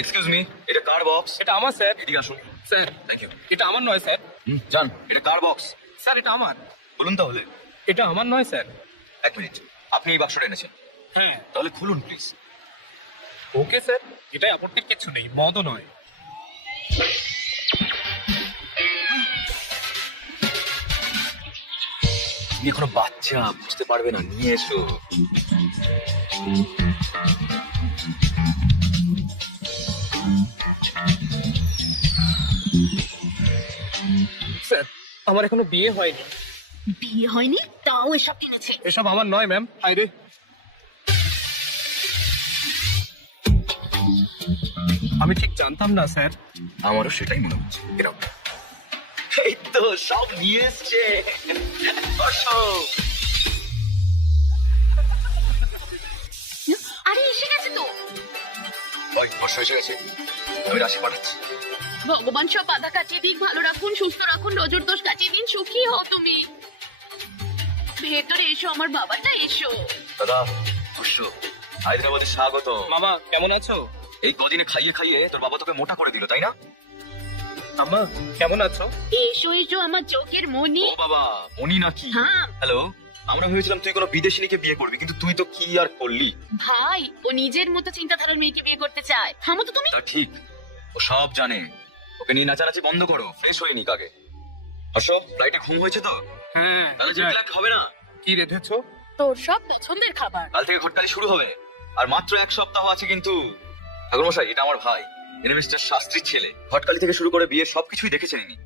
Excuse me, এটা কার box? এটা আমার স্যার। এদিকে আসুন। Sir thank you. এটা আমার নয় স্যার। যান, এটা কার বক্স? স্যার এটা আমার। বলুন তাহলে। এটা আমার নয় স্যার। এক মিনিট, আপনি এই বাক্সটা এনেছেন, হ্যাঁ তাহলে খুলুন প্লিজ। ওকে স্যার, এটাই আপত্তির কিছু নেই, মদও নয়। তুমি এখনো বাচ্চা, বুঝতে পারবে না, নিয়ে এসো। স্যার আমার এখনো বিয়ে হয়নি। বিয়ে হয়নি তাও এসব কিনেছে? এসব আমার নয় ম্যাম। হায় রে, আমি ঠিক জানতাম না স্যার। আমারও সেটাই মনে হচ্ছে। এরকম এই তো সব নিয়ে এসছে। বসো। আরে এসে গেছে তো। ওই বর্ষা এসে গেছে, আমি রাশি পাঠাচ্ছি। ভগবান সব বাধা কাটিয়ে দিক, ভালো রাখুন, সুস্থ রাখুন, নজর দোষ কাটিয়ে দিন, সুখী হও তুমি। ভেতরে এসো আমার বাবাটা, এসো। দাদা বর্ষ, হায়দ্রাবাদে স্বাগত। মামা কেমন আছো? এই কদিনে খাইয়ে খাইয়ে তোর বাবা তোকে মোটা করে দিল, তাই না? মামা কেমন আছো? এসো এসো আমার চোখের মনি। ও বাবা, মনি নাকি? হ্যাঁ হ্যালো, আমরা ভেবেছিলাম তুই কোনো বিদেশিনীকে বিয়ে করবি, কিন্তু তুই তো কি আর করলি। ভাই, ও নিজের মতো চিন্তাধারার মেয়েকে বিয়ে করতে চায়। থামো তো তুমি। তা ঠিক, ও সব জানে। ওকে নিয়ে নাচানাচি বন্ধ করো, ফ্রেশ হয়ে নিক আগে। আসো, ফ্লাইটে ঘুম হয়েছে তো? হ্যাঁ। তাহলে জেট ল্যাগ হবে না। কি রেধেছো? তোর সব পছন্দের খাবার। কাল থেকে ঘটকালি শুরু হবে, আর মাত্র এক সপ্তাহ আছে কিন্তু। ঠাকুরমশাই, এটা আমার ভাই, ইনি মিস্টার শাস্ত্রীর ছেলে। ঘটকালি থেকে শুরু করে বিয়ে সবকিছুই দেখেছেন ইনি।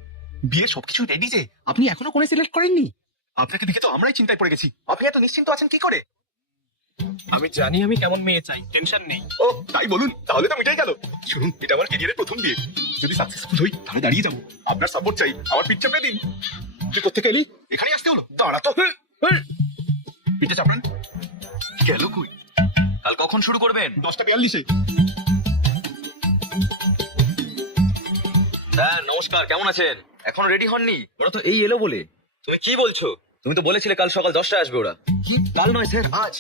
বিয়ে সবকিছু রেডি যে, আপনি এখনো কোনে সিলেক্ট করেননি? আপনাকে দেখে তো আমরাই চিন্তায় পড়ে গেছি। আপনি এত নিশ্চিন্ত আছেন কি করে? আমি জানি আমি কেমন মেয়ে চাই, টেনশন নেই। ও তাই বলুন, তাহলে তো মিটাই গেল। শুনুন, এটা আমার ক্যারিয়ারের প্রথম বিয়ে। যদি সাকসেসফুল হই তাহলে দাঁড়িয়ে যাবো। আপনার সাপোর্ট চাই, আমার পিঠ চাপড়ে দিন। তুই কোথেকে এলি? এখানে আসতে হলো? দাঁড়া তো। পিঠে চাপড়ান। গেল কই? কাল কখন শুরু করবেন? 10:42-এ। স্যার নমস্কার, কেমন আছেন? এখনো রেডি হননি? ওরা তো এই এলো বলে। তুমি কি বলছো? তুমি তো বলেছিলে কাল সকাল 10টায় আসবে ওরা। কি? কাল নয় স্যার, আজ।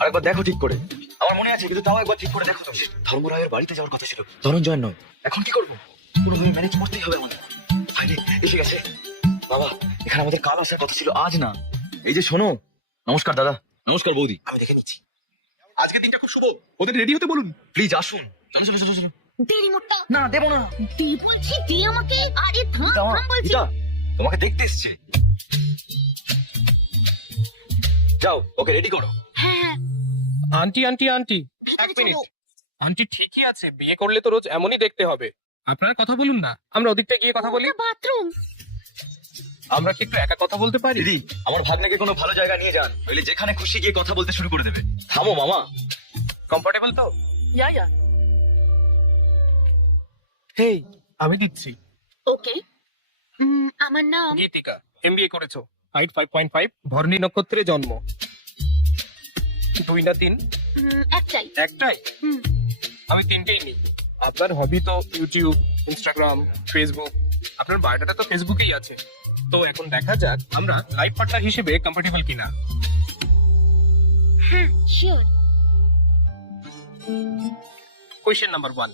আরেকবার দেখো ঠিক করে। আমার মনে আছে, কিন্তু তাও একবার ঠিক করে দেখো তো। ধর্মরায়ের বাড়িতে যাওয়ার কথা ছিল, ধনঞ্জয়ের নয়। এখন কি করবো? পুরোভাবে ম্যানেজ করতেই হবে আমাদের। ভাইরে এসে গেছে। বাবা, এখানে আমাদের কাল আসার কথা ছিল, আজ না। এই যে শোনো। নমস্কার দাদা। নমস্কার বৌদি। আমি দেখে নিচ্ছি। আজকের দিনটা খুব শুভ, ওদের রেডি হতে বলুন। প্লিজ আসুন। চলো চলো চলো চলো। দে রিমোটটা। না দেবো না। দে বলছি, দে আমাকে। আরে থাম দাও, থাম বলছি। গীতা, তোমাকে দেখতে এসছে। যাও, ওকে রেডি করো। হ্যাঁ হ্যাঁ, আন্টি আন্টি আন্টি, ভেতরে এক মিনিট। চলো। আন্টি ঠিকই আছে, বিয়ে করলে তো রোজ এমনই দেখতে হবে। আপনারা কথা বলুন না, আমরা ওদিকটা গিয়ে কথা বলি। বাথরুম। আমরা কি একটু একা কথা বলতে পারি? দিদি, আমার ভাগ্নেকে কোনো ভালো জায়গা নিয়ে যান, নইলে যেখানে খুশি গিয়ে কথা বলতে শুরু করে দেবে। থামো মামা। কমফোর্টেবল তো? ইয়া ইয়া। হেই, আমি দিচ্ছি। ওকে। আমার নাম গীতিকা, এমবিএ করেছো, হাইট 5.5, ভরণী নক্ষত্রে জন্ম। 2 না 3? একটাই। একটাই? হুম। আমি 3টেই নিই। আপনার হবি তো ইউটিউব, ইনস্টাগ্রাম, ফেসবুক। আপনার বায়োডাটা তো ফেসবুকেই আছে। তো এখন দেখা যাক আমরা লাইফ পার্টনার হিসেবে কম্পাটিবল কিনা। হ্যাঁ শিওর। কোয়েশ্চেন নাম্বার 1,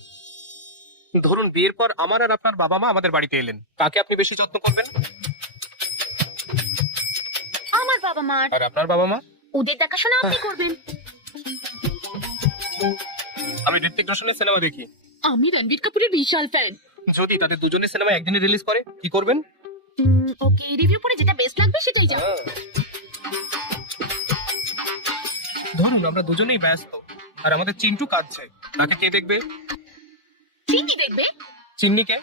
ধরুন বিয়ের পর আমার আর আপনার বাবা মা আমাদের বাড়িতে এলেন, কাকে আপনি বেশি যত্ন করবেন? আমার বাবা মার। আর আপনার বাবা মা? ওদের দেখাশোনা আপনি করবেন। আমি ঋত্বিক রোশনের সিনেমা দেখি। আমি রণবীর কাপুরের বিশাল ফ্যান। যদি তাদের দুজনের সিনেমা একদিনে রিলিজ করে, কি করবেন? ওকে, রিভিউ পড়ে যেটা বেস্ট লাগবে সেটাই যাও। ধরুন আমরা দুজনেই ব্যস্ত, আর আমাদের চিন্টু কাঁদছে, তাকে কে দেখবে? চিনি দেখবে। চিন্নিকে?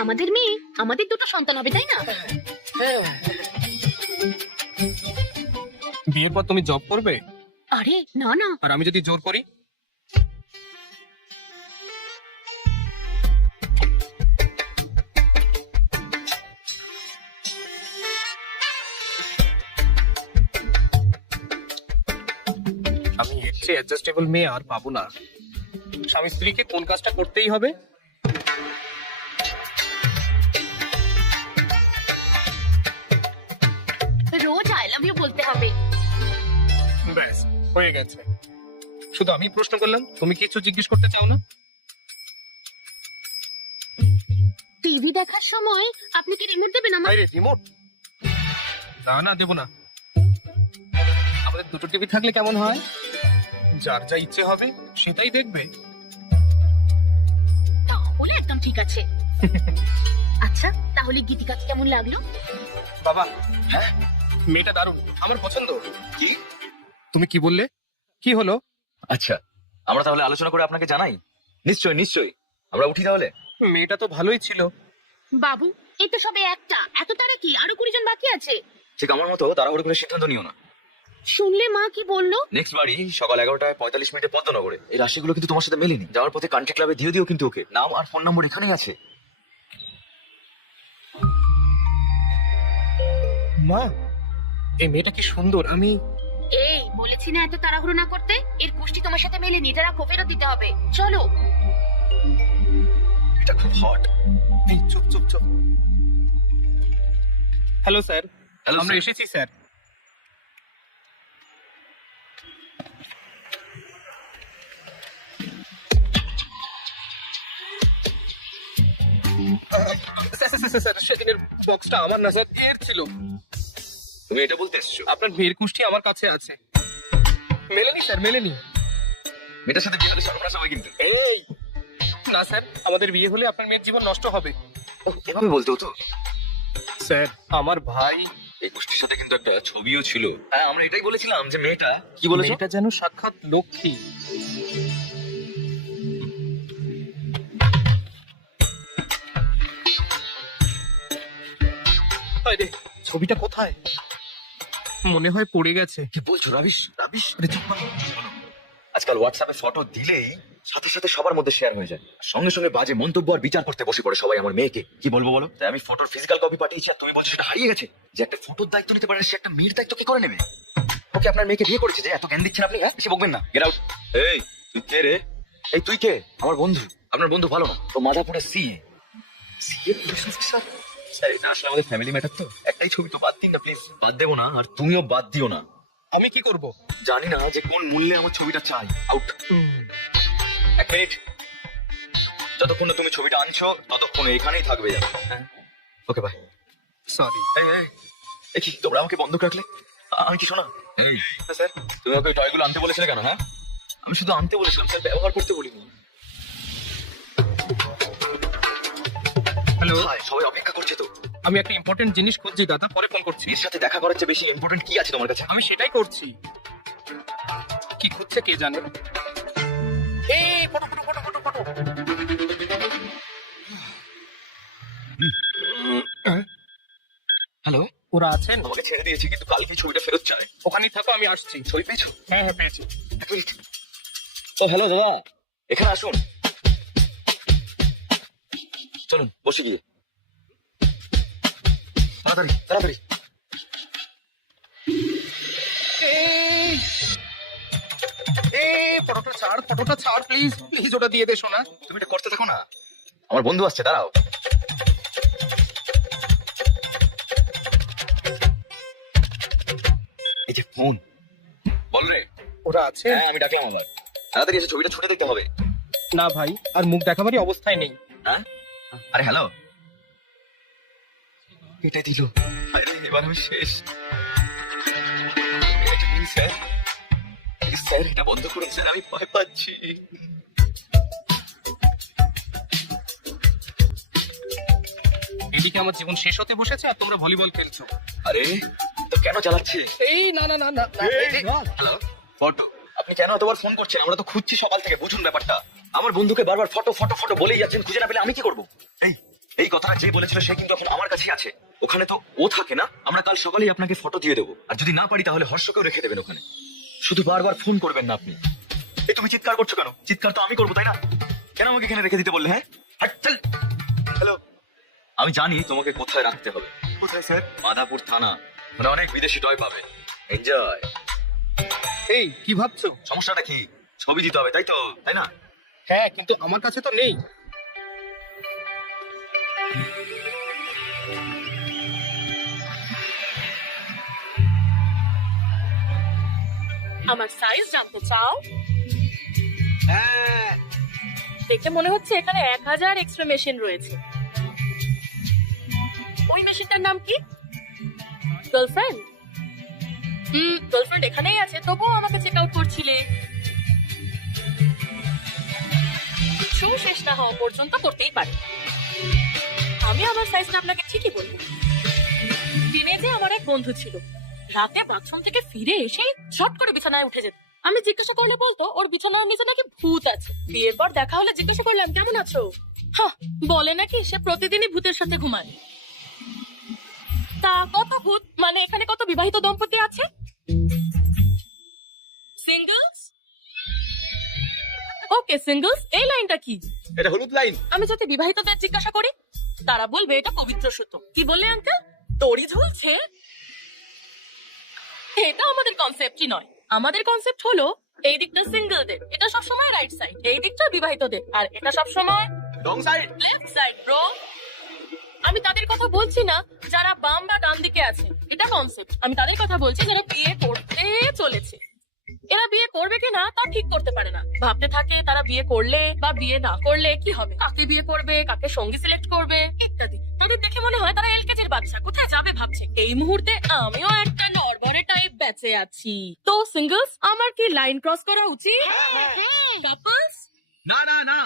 আমাদের মেয়ে, আমাদের দুটো সন্তান হবে, তাই না? বিয়ের পর তুমি জব করবে, আরে না না। আর আমি যদি জোর করি? আমি এর চেয়ে অ্যাডজাস্টেবল মেয়ে আর পাবো না। স্বামী স্ত্রীকে কোন কাজটা করতেই হবে? রোজ আই লাভ ইউ বলতে হবে। ব্যাস হয়ে গেছে। শুধু আমি প্রশ্ন করলাম, তুমি কিছু জিজ্ঞেস করতে চাও না? টিভি দেখার সময় আপনি কি রিমোট দেবেন আমার? বাইরে রিমোট? না না, দেবো না। আমাদের দুটো টিভি থাকলে কেমন হয়? যার যা ইচ্ছে হবে সেটাই দেখবে। তাহলে একদম ঠিক আছে। আচ্ছা, তাহলে গীতিকাকে কেমন লাগলো? বাবা, হ্যাঁ মেয়েটা দারুণ, আমার পছন্দ। কি? তুমি কি বললে? কি হলো? আচ্ছা, আমরা তাহলে আলোচনা করে আপনাকে জানাই। নিশ্চয়ই নিশ্চয়ই, আমরা উঠি তাহলে। মেয়েটা তো ভালোই ছিল। বাবু, এই তো সবে একটা, এত তারা কি? আরো 20 জন বাকি আছে। ঠিক আমার মতো তাড়াহুড়ো করে সিদ্ধান্ত নিও না। শুনলে মা কি বললো? নেক্সট বাড়ি সকাল 11:45 পদ্মনগরে। এই রাশিগুলো কিন্তু তোমার সাথে মেলেনি। যাওয়ার পথে কান্ট্রি ক্লাবে দিয়ে দিও কিন্তু ওকে। নাম আর ফোন নম্বর এখানেই আছে। মা, এই মেয়েটা কি সুন্দর। আমি এই বলেছি না এত তাড়াহুড়ো না করতে। এর কুষ্টি তোমার সাথে মেলেনি, এটা রাখো, ফেরত দিতে হবে। চলো। এটা খুব হট। এই চুপ চুপ চুপ। হ্যালো স্যার, Hello, আমরা sir. এসেছি স্যার। স্যার, সেদিনের বক্সটা আমার না স্যার, এর ছিল। তুমি এটা বলতে এসছো? আপনার মেয়ের কুষ্টি আমার কাছে আছে। মেলেনি স্যার, মেলেনি। মেয়েটার সাথে বিয়ে হলে সর্বনাশ হবে কিন্তু। এই না স্যার, আমাদের বিয়ে হলে আপনার মেয়ের জীবন নষ্ট হবে। এভাবে বলতে হতো। স্যার, আমার ভাই এই গোষ্ঠীর সাথে কিন্তু একটা ছবিও ছিল। হ্যাঁ, আমরা এটাই বলেছিলাম যে মেয়েটা কি বলেছো? মেয়েটা যেন সাক্ষাৎ লক্ষ্মী। আরে, ছবিটা কোথায়? মনে হয় পড়ে গেছে। কি বলছো রাবিশ? রাবিশ? আরে চুপ করো। আজকাল হোয়াটসঅ্যাপে ফটো দিলেই সাথে সাথে সবার মধ্যে শেয়ার হয়ে যায়। সঙ্গে সঙ্গে বাজে মন্তব্য আর বিচার করতে বসে পড়ে সবাই আমার মেয়েকে। কি বলবো বলো? তাই আমি ফটোর ফিজিক্যাল কপি পাঠিয়েছি আর তুমি বলছো সেটা হারিয়ে গেছে। যে একটা ফটোর দায়িত্ব নিতে পারে সে একটা মেয়ের দায়িত্ব কি করে নেবে? ওকে আপনার মেয়েকে বিয়ে করেছে যে এত জ্ঞান দিচ্ছেন আপনি? হ্যাঁ, বেশি বকবেন না। Get out. এই তুই কে রে? এই তুই কে? আমার বন্ধু। আপনার বন্ধু ভালো না তো মাধাপুরে CA. CA police officer? Sir, এটা আসলে আমাদের ফ্যামিলি ম্যাটার তো। একটাই ছবি তো বাদ দিন না প্লিজ। বাদ দেবো না, আর তুমিও বাদ দিও না। আমি কি করব? জানি না যে কোন মূল্যে আমার ছবিটা চাই। আউট। 1 মিনিট। যতক্ষণ না তুমি ছবিটা আনছো ততক্ষণ এখানেই থাকবে যাবে। Okay bye. সরি। এই কি তোমরা আমাকে বন্ধ রাখলে? আমি কি শোনা? এই স্যার, তুমি ওকে টয়গুলো আনতে বলেছিলে কেন? হ্যাঁ, আমি শুধু আনতে বলেছিলাম স্যার, ব্যবহার করতে বলিনি। হ্যালো, হাই, সবাই অপেক্ষা করছে তো। আমি একটা ইম্পর্টেন্ট জিনিস খুঁজছি দাদা, পরে ফোন করছি। এর সাথে দেখা করার চেয়ে বেশি ইম্পর্টেন্ট কি আছে তোমার কাছে? আমি সেটাই করছি। কি খুঁজছে কে জানে। এই photo photo photo photo photo. Hello, ওরা আছেন? আমাকে ছেড়ে দিয়েছে কিন্তু কালকে ছবিটা ফেরত চায়। ওখানেই থাকো, আমি আসছি। ছবি পেয়েছো? হ্যাঁ হ্যাঁ, পেয়েছি। 1 মিনিট। ও হ্যালো দাদা, এখানে আসুন। চলুন বসে গিয়ে। তাড়াতাড়ি তাড়াতাড়ি। ফটোটা ছাড়, ফটোটা ছাড় প্লিজ প্লিজ, ওটা দিয়ে দে সোনা। তুমি এটা করতে থাকো না, আমার বন্ধু আসছে, দাঁড়াও। এই যে ফোন। বল রে। ওরা আছে? হ্যাঁ, আমি ডাকলাম আবার। তাড়াতাড়ি এসে ছবিটা ছুটে দেখতে হবে। না ভাই, আর মুখ দেখাবারই অবস্থায় নেই। হ্যাঁ, আরে হ্যালো। এটাই দিল। আরে এবার আমি শেষ। এটা নিন স্যার। স্যার, এটা বন্ধ করুন স্যার, আমি ভয় পাচ্ছি। এদিকে আমার জীবন শেষ হতে বসেছে আর তোমরা ভলিবল খেলছো। আরে তো কেন চালাচ্ছে? এই না না না না না, হ্যালো, ফটো। আপনি কেন এতবার ফোন করছেন? আমরা তো খুঁজছি সকাল থেকে, বুঝুন ব্যাপারটা। আমার বন্ধুকে বারবার ফটো ফটো ফটো বলেই যাচ্ছেন, খুঁজে না পেলে আমি কি করব? এই কথাটা যে বলেছিল সে কিন্তু এখন আমার কাছেই আছে। ওখানে তো ও থাকে না। আমরা কাল সকালেই আপনাকে ফটো দিয়ে দেবো, আর যদি না পারি তাহলে হর্ষকেও রেখে দেবেন ওখানে। শুধু বারবার ফোন করবেন না আপনি। এই তুমি চিৎকার করছো কেন? চিৎকার তো আমি করবো, তাই না? কেন আমাকে এখানে রেখে দিতে বললে? হ্যাঁ, হ্যালো, আমি জানি তোমাকে কোথায় রাখতে হবে। কোথায় স্যার? মাধাপুর থানা। মানে অনেক বিদেশি টয় পাবে। এনজয়। এই কি ভাবছো? সমস্যাটা কি? ছবি দিতে হবে, তাই তো, তাই না? হ্যাঁ, কিন্তু আমার কাছে তো নেই। আমার সাইজ জানতে চাও? হ্যাঁ, দেখে মনে হচ্ছে এখানে 1000 এক্সট্রা মেশিন রয়েছে। ওই মেশিনটার নাম কি? গার্লফ্রেন্ড। গার্লফ্রেন্ড এখানেই আছে, তবুও আমাকে চেক আউট করছিলে। শো শেষ না হওয়া পর্যন্ত করতেই পারে। আমি আমার সাইজটা আপনাকে ঠিকই বলবো। দিনে যে আমার এক বন্ধু ছিল, রাতে বাথরুম থেকে ফিরে এসে শট করে বিছানায় উঠে যেত। আমি জিজ্ঞাসা করলে বলতো ওর বিছানার নিচে নাকি ভূত আছে। বিয়ের পর দেখা হলে জিজ্ঞাসা করলাম কেমন আছো, বলে নাকি সে প্রতিদিনই ভূতের সাথে ঘুমায়। তা কত ভূত মানে এখানে কত বিবাহিত দম্পতি আছে? সিঙ্গলস? ওকে সিঙ্গলস। এই লাইনটা কি? এটা হলুদ লাইন। আমি যদি বিবাহিতদের জিজ্ঞাসা করি তারা বলবে এটা পবিত্র সুতো। কি বললে আঙ্কেল? দড়ি ঝুলছে? এটা আমাদের কনসেপ্টই নয়। আমাদের কনসেপ্ট হলো এই দিকটা সিঙ্গেলদের, এটা সবসময় রাইট সাইড, এই দিকটা বিবাহিতদের, আর এটা সবসময় wrong side. Left side bro. আমি তাদের কথা বলছি না যারা বাম বা ডান দিকে আছে, এটা কনসেপ্ট। আমি তাদের কথা বলছি যারা বিয়ে করতে চলেছে। এরা বিয়ে করবে কিনা তা ঠিক করতে পারে না, ভাবতে থাকে তারা বিয়ে করলে বা বিয়ে না করলে কি হবে, কাকে বিয়ে করবে, কাকে সঙ্গী সিলেক্ট করবে ইত্যাদি। তাদের দেখে মনে হয় তারা এলকেজির বাচ্চা, কোথায় যাবে ভাবছে। এই মুহূর্তে আমিও একটা নরবরে টাইপ বেঁচে আছি। তো সিঙ্গলস, আমার কি লাইন ক্রস করা উচিত? কাপলস? না না না,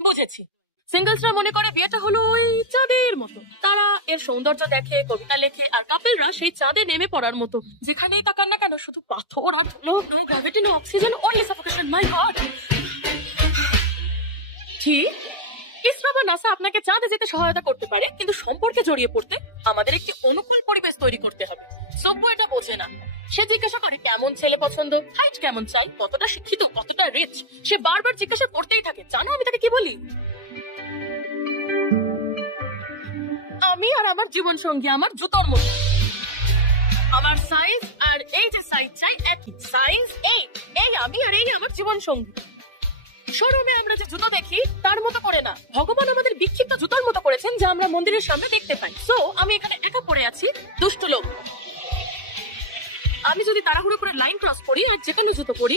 বুঝেছি। সিঙ্গলসরা মনে করে বিয়েটা হলো ওই চাঁদের মতো, তারা এর সৌন্দর্য দেখে, কবিতা লেখে, আর কাপলরা সেই চাঁদে নেমে পড়ার মতো, যেখানেই তাকান না কেন শুধু পাথর আর ধুলো, no gravity, no oxygen, only suffocation. My god. ঠিক, ইসরো বা নাসা আপনাকে চাঁদে যেতে সহায়তা করতে পারে, কিন্তু সম্পর্কে জড়িয়ে পড়তে আমাদের একটি অনুকূল পরিবেশ তৈরি করতে হবে। সভ্য এটা বোঝে না। সে জিজ্ঞাসা করে কেমন ছেলে পছন্দ, হাইট কেমন চাই, কতটা শিক্ষিত, কতটা রিচ। সে বারবার জিজ্ঞাসা করতেই থাকে। জানো আমি তাকে কি বলি? আমি আর আমার জীবন সঙ্গী আমার জুতোর মতো, আমার সাইজ আর এই যে সাইজ চাই একই সাইজ। এই আমি আর এই আমার জীবন সঙ্গী। শোরুমে আমরা যে জুতো দেখি তার মতো করে না, ভগবান আমাদের বিক্ষিপ্ত জুতোর মতো করেছেন যা আমরা মন্দিরের সামনে দেখতে পাই। সো আমি এখানে একা পড়ে আছি, দুষ্ট লোক। আমি যদি তাড়াহুড়ো করে লাইন ক্রস করি আর যে কোনো জুতো পরি,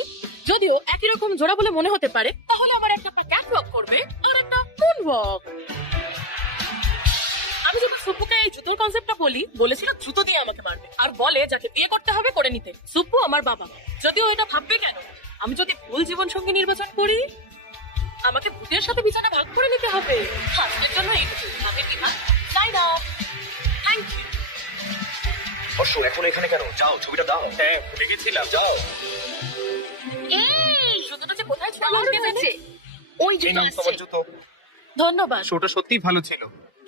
যদিও একই রকম জোড়া বলে মনে হতে পারে, তাহলে আমার একটা ক্যাট ওয়াক করবে আর একটা মুন ওয়াক। আমি যখন সুপুকে এই জুতোর কনসেপ্টটা বলেছিল জুতো দিয়ে আমাকে মারবে, আর বলে যাকে বিয়ে করতে হবে করে নিতে। সুপু আমার বাবা, যদিও এটা ভাববে কেন, আমি যদি ভুল জীবন সঙ্গী নির্বাচন করি আমাকে ভূতের সাথে বিছানা ভাগ করে নিতে হবে। আজকের জন্য এইটুকু। আমি Bibha sign off. Thank you. Harsha, এখন এখানে কেন? যাও, ছবিটা দাও। হ্যাঁ, ভুলে গেছিলাম। যাও। এই জুতোটা যে কোথায় ছিল দারুণ হয়েছে। ওই এই জুতো নাও তোমার আসছে। জুতো। ধন্যবাদ। শোটা সত্যিই ভালো ছিল।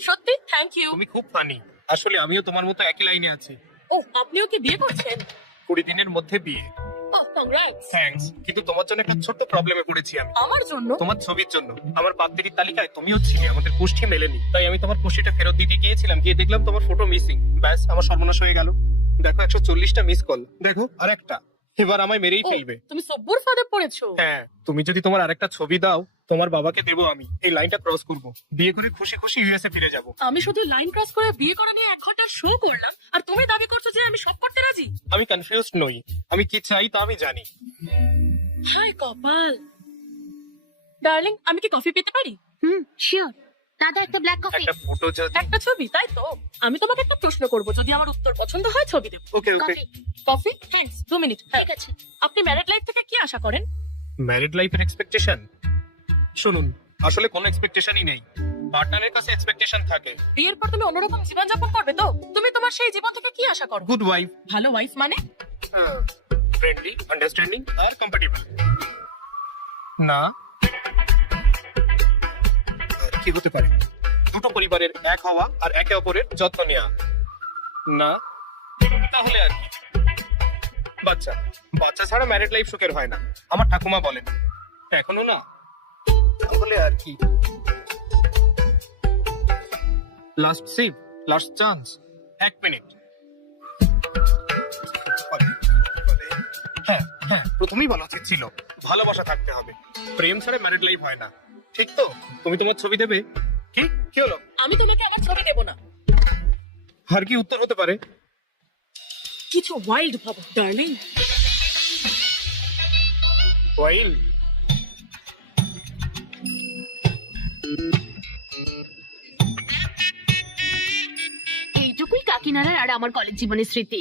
সত্যি থ্যাংক ইউ। তুমি খুব ফানি। আসলে আমিও তোমার মতো একই লাইনে আছি। ও, আপনিও কি বিয়ে করছেন? 20 দিনের মধ্যে বিয়ে। ও কংগ্রাটস। থ্যাঙ্কস, কিন্তু তোমার জন্য একটা ছোট্ট প্রবলেমে পড়েছি আমি। আমার জন্য? তোমার ছবির জন্য। আমার পাত্রীর তালিকায় তুমিও ছিলে, আমাদের পুষ্টি মেলেনি, তাই আমি তোমার পুষ্টিটা ফেরত দিতে গিয়েছিলাম, গিয়ে দেখলাম তোমার ফটো মিসিং। ব্যাস, আমার সর্বনাশ হয়ে গেল। দেখো 140টা মিস কল, দেখো আর একটা। এবার আমায় মেরেই ও, ফেলবে। তুমি সব্বুর ফাঁদে পড়েছো? হ্যাঁ, তুমি যদি তোমার আরেকটা ছবি দাও তোমার বাবাকে দেবো আমি। এই লাইনটা ক্রস করব, বিয়ে করে খুশি খুশি ইউএসএ ফিরে যাব। আমি শুধু লাইন ক্রস করে বিয়ে করে নিয়ে 1 ঘন্টার শো করলাম, আর তুমি দাবি করছো যে আমি সব করতে রাজি? আমি কনফিউজড নই, আমি কি চাই তা আমি জানি। হাই কপাল। ডার্লিং, আমি কি কফি পেতে পারি? শিওর। দাদা একটা ব্ল্যাক কফি। একটা ফটো যদি। একটা ছবি, তাই তো? আমি তোমাকে একটা প্রশ্ন করব, যদি আমার উত্তর পছন্দ হয় ছবি দেব। ওকে ওকে। কফি। কফি? থ্যাঙ্কস। 2 মিনিট। ঠিক আছে। আপনি ম্যারিড লাইফ থেকে কি আশা করেন? ম্যারিড লাইফের এক্সপেকটেশন? শুনুন, আসলে কোনো এক্সপেকটেশনই নেই, পার্টনারের কাছে এক্সপেকটেশন থাকে। বিয়ের পর তুমি অন্যরকম জীবন যাপন করবে তো? তুমি তোমার সেই জীবন থেকে কি আশা করো? গুড ওয়াইফ, ভালো ওয়াইফ মানে? ফ্রেন্ডলি, আন্ডারস্ট্যান্ডিং আর কম্প্যাটিবল। না, আর কি হতে পারে? দুটো পরিবারের এক হওয়া আর একে অপরের যত্ন নেওয়া। না, তাহলে আর কি? বাচ্চা, বাচ্চা ছাড়া ম্যারিড লাইফ সুখের হয় না, আমার ঠাকুমা বলেন। এখনো না, তাহলে আর কি? Last sheep, last chance. 1 minute. হ্যাঁ হ্যাঁ, প্রথমেই বলা উচিত ছিল ভালোবাসা থাকতে হবে, প্রেম ছাড়া ম্যারিড লাইফ হয় না। ঠিক তো? তুমি তোমার ছবি দেবে? কি কি হলো? আমি তোমাকে আমার ছবি দেব না। আর কি উত্তর হতে পারে? কিছু ওয়াইল্ড ভাবো ডার্লিং। ওয়াইল্ড? কাকিনাড়ার আর আমার কলেজ জীবনের স্মৃতি।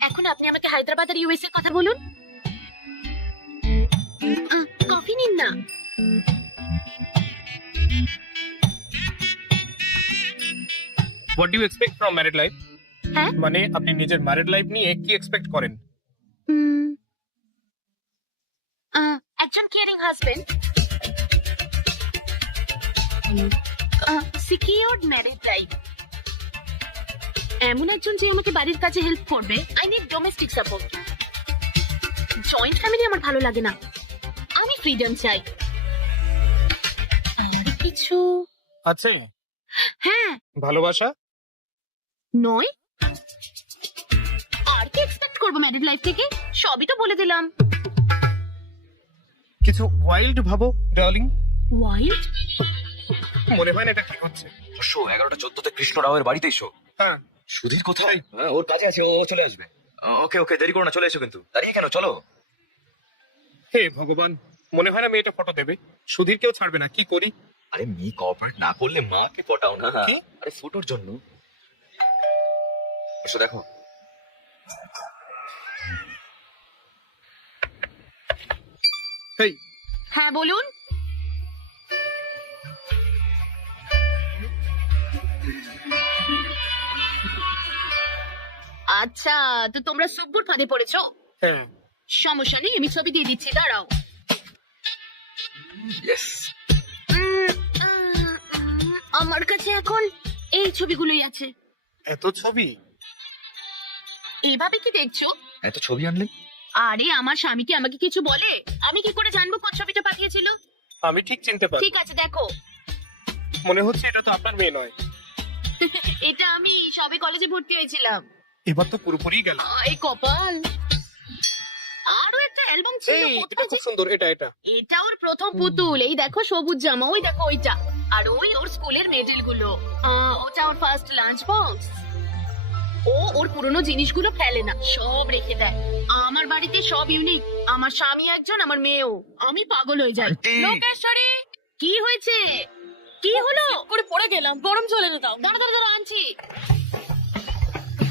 এখন আপনি আমাকে হায়দ্রাবাদ আর ইউএসএ কথা বলুন। কফি নিন না। What do you expect from married life? হ্যাঁ? মানে আপনি নিজের ম্যারিড লাইফ নিয়ে কি এক্সপেক্ট করেন? একজন caring husband, secured married life, এমন একজন যে আমাকে বাড়ির কাজে হেল্প করবে। I need domestic support. Joint family আমার ভালো লাগে না, আমি ফ্রিডম চাই। আর কিছু আছে হ্যাঁ ভালোবাসা? নয়। আর কি এক্সপেক্ট করবো ম্যারিড লাইফ থেকে? সবই তো বলে দিলাম। কিছু ওয়াইল্ড ভাবো ডার্লিং। ওয়াইল্ড? মনে হয় না এটা ঠিক হচ্ছে। 11:14 কৃষ্ণ রাওয়ের বাড়িতে এসো। হ্যাঁ, সুধীর কোথায়? হ্যাঁ, ওর কাছে আছে, ও চলে আসবে। ওকে ওকে, দেরি করো না, চলে এসো। কিন্তু দাঁড়িয়ে কেন, চলো। হে ভগবান, মনে হয় না মেয়েটা ফটো দেবে। সুধীর কেউ ছাড়বে না, কি করি? আরে মেয়ে কোঅপারেট না করলে মাকে পটাও না। কি? আরে ফটোর জন্য। এসো দেখো। হেই, হ্যাঁ বলুন। আচ্ছা, তো তোমরা সুব্বুর ফাঁদে পড়েছো? হ্যাঁ, সমস্যা নেই, আমি ছবি দিয়ে দিচ্ছি, দাঁড়াও। ইয়েস। আমার কাছে এখন এই ছবিগুলোই আছে। এত ছবি? এইভাবে কি দেখছো? এত ছবি আনলে? আরে আমার স্বামী কি আমাকে কিছু বলে? আমি কি করে জানবো কোন ছবিটা পাঠিয়েছিল? আমি ঠিক চিনতে পারি। ঠিক আছে, দেখো। মনে হচ্ছে এটা তো আপনার মেয়ে নয়। এটা আমি সবে কলেজে ভর্তি হয়েছিলাম। এবার তো পুরোপুরি গেল। এই কপাল। আরো একটা অ্যালবাম ছিল, এই, এটা কোথায় খুব যে- সুন্দর, এটা এটা। এটা ওর প্রথম পুতুল। এই দেখো সবুজ জামা, ওই দেখো ওইটা। আর ওই ওর স্কুলের মেডেল গুলো। ওটা ওর ফার্স্ট লাঞ্চ বক্স। ও ওর পুরনো জিনিসগুলো ফেলে না, সব রেখে দেয়। আমার বাড়িতে সব ইউনিক। আমার স্বামী একজন, আমার মেয়েও। আমি পাগল হয়ে যাই। আন্টি! লোকেশ্বরী, কি হয়েছে? কি হলো? করে পড়ে গেলাম, গরম জল এনে দাও। দাঁড়া দাঁড়া দাঁড়া, আনছি।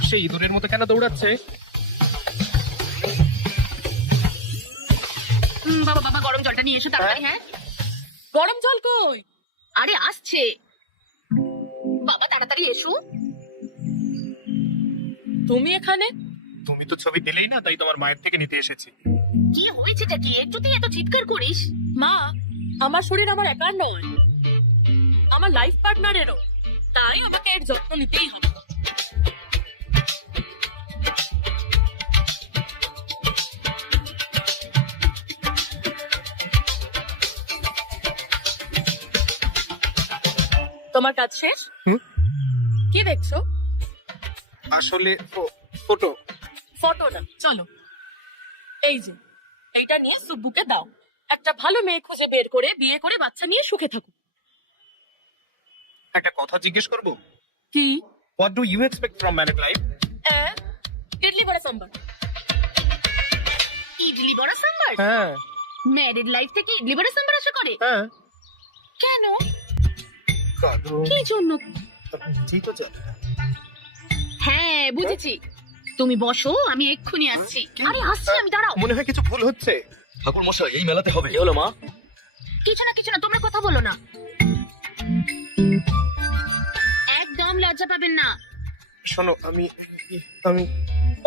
সেই ইঁদুরের মতো কেন দৌড়াচ্ছে? বাবা বাবা, গরম জলটা নিয়ে এসো তাড়াতাড়ি। হ্যাঁ, গরম জল কই? আরে আসছে। বাবা তাড়াতাড়ি এসো। তুমি এখানে? তুমি তো ছবি দিলেই না, তাই তোমার মায়ের থেকে নিতে এসেছি। কি হয়েছেটা কি? একটুতেই এত চিৎকার করিস? মা, আমার শরীর আমার একার নয়, আমার লাইফ পার্টনারেরও। তাই আমাকে এর যত্ন নিতেই হবে। তোমার কাজ শেষ? হুম। কি দেখছো? আসলে ফটো। ফটো না, চলো। এই যে, এইটা নিয়ে সুব্বুকে দাও। একটা ভালো মেয়ে খুঁজে বের করে বিয়ে করে বাচ্চা নিয়ে সুখে থাকুক। একটা কথা জিজ্ঞেস করব? কি? What do you expect from married life? Idli vada sambar. Idli vada sambar? হ্যাঁ ম্যারিড লাইফ থেকে ইডলি বড়া সাম্বার আশা করে? হ্যাঁ। কেন? কারণ কি জন্য? ঠিক তো জানি না। হ্যাঁ বুঝেছি, তুমি বসো, আমি এক্ষুনি আসছি। আরে আসছি আমি, দাঁড়াও। মনে হয় কিছু ভুল হচ্ছে। ঠাকুর মশাই, এই মেলাতে হবে। কি হলো মা? কিছু না, তোমরা কথা বলো না। একদম লজ্জা পাবেন না। শোনো, আমি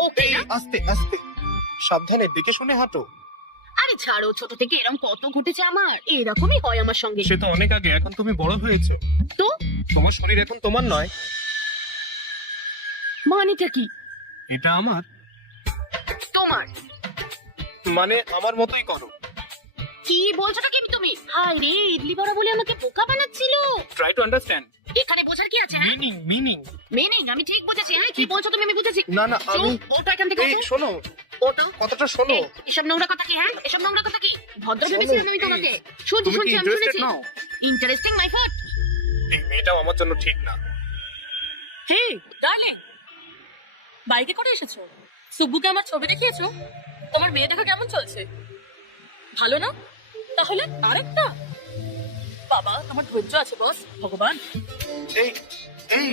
ওকে এই, না? আস্তে আস্তে, সাবধানে, দেখে শুনে হাঁটো। আরে ছাড়ো, ছোট থেকে এরকম কত ঘটেছে আমার। এরকমই হয় আমার সঙ্গে। সে তো অনেক আগে, এখন তুমি বড় হয়েছো। তো তোমার শরীর এখন তোমার নয়, মানেটা কি? এটা আমার। তোমার মানে আমার মতোই করো। কি বলছোটা কি তুমি? হায় রে, ইডলি বড়া বলে আমাকে বোকা বানাচ্ছিল। ট্রাই টু আন্ডারস্ট্যান্ড এখানে বোঝার কি আছে? হ্যাঁ, মিনিং। মিনিং আমি ঠিক বুঝেছি। হ্যাঁ, কি বলছো তুমি? আমি বুঝেছি। না না, আমি ওটা এখান থেকে এই ওঠো। শোনো, ওটো। কথাটা শোনো। এসব নোংরা কথা কি? হ্যাঁ, এসব নোংরা কথা কি? ভদ্র শোনো, ভেবেছিলাম আমি তোমাকে। শুনছি তুমি কি শুনছি, আমি ইন্টারেস্টেড শুনেছি। নাও? ইন্টারেস্টিং মাই ফট। এই মেয়েটাও আমার জন্য ঠিক না। কি ডার্লিং, বাইকে করে এসেছো? সুব্বুকে আমার ছবি দেখিয়েছো? তোমার মেয়ে দেখা কেমন চলছে? ভালো না? তাহলে আরেকটা। বাবা, তোমার ধৈর্য আছে বস। ভগবান। এই এই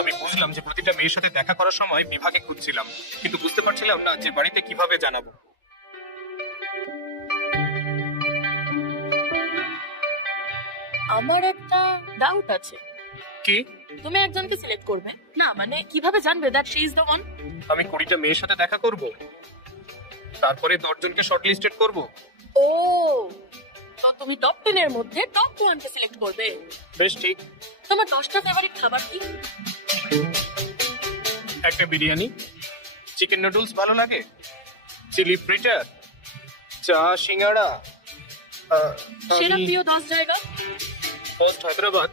আমি বুঝলাম যে প্রতিটা মেয়ের সাথে দেখা করার সময় বিভাকে খুঁজছিলাম, কিন্তু বুঝতে পারছিলাম না যে বাড়িতে কিভাবে জানাবো। আমার একটা ডাউট আছে। কি? তুমি একজনকে সিলেক্ট করবে না, মানে কিভাবে জানবে that she is the one? আমি 20টা মেয়ের সাথে দেখা করব, তারপরে 10 জনকে শর্টলিস্টেড করব। ও, তো তুমি টপ 10 এর মধ্যে টপ 1 কে সিলেক্ট করবে। বেশ ঠিক। তোমার 10টা ফেভারিট খাবার কি? একটা বিরিয়ানি, চিকেন নুডলস ভালো লাগে, চিলি ফ্রিটার, চা, সিঙ্গাড়া। সেরা প্রিয় 10 জায়গা? First Hyderabad,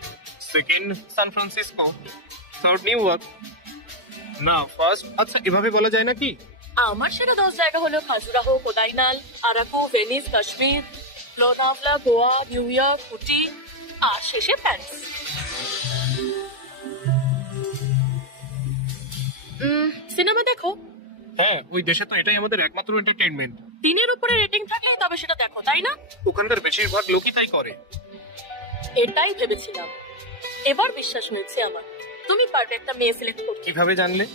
second San Francisco, third New York. না ফার্স্ট, আচ্ছা এভাবে বলা যায় নাকি? আমার সেরা 10 জায়গা হলো Khajuraho, Kodaikanal, Araku, Venice, Kashmir, Lonavala, Goa, New York, Ooty, আর শেষে প্যারিস। সিনেমা দেখো? হ্যাঁ, ওই দেশে তো এটাই আমাদের একমাত্র এন্টারটেইনমেন্ট। 3 এর উপরে রেটিং থাকলে তবে সেটা দেখো, তাই না? ওখানকার বেশিরভাগ লোকই তাই করে। এটাই ভেবেছিলাম, এবার বিশ্বাস হয়েছে আমার। তুমি পারবে একটা মেয়ে সিলেক্ট করতে। কিভাবে জানলে?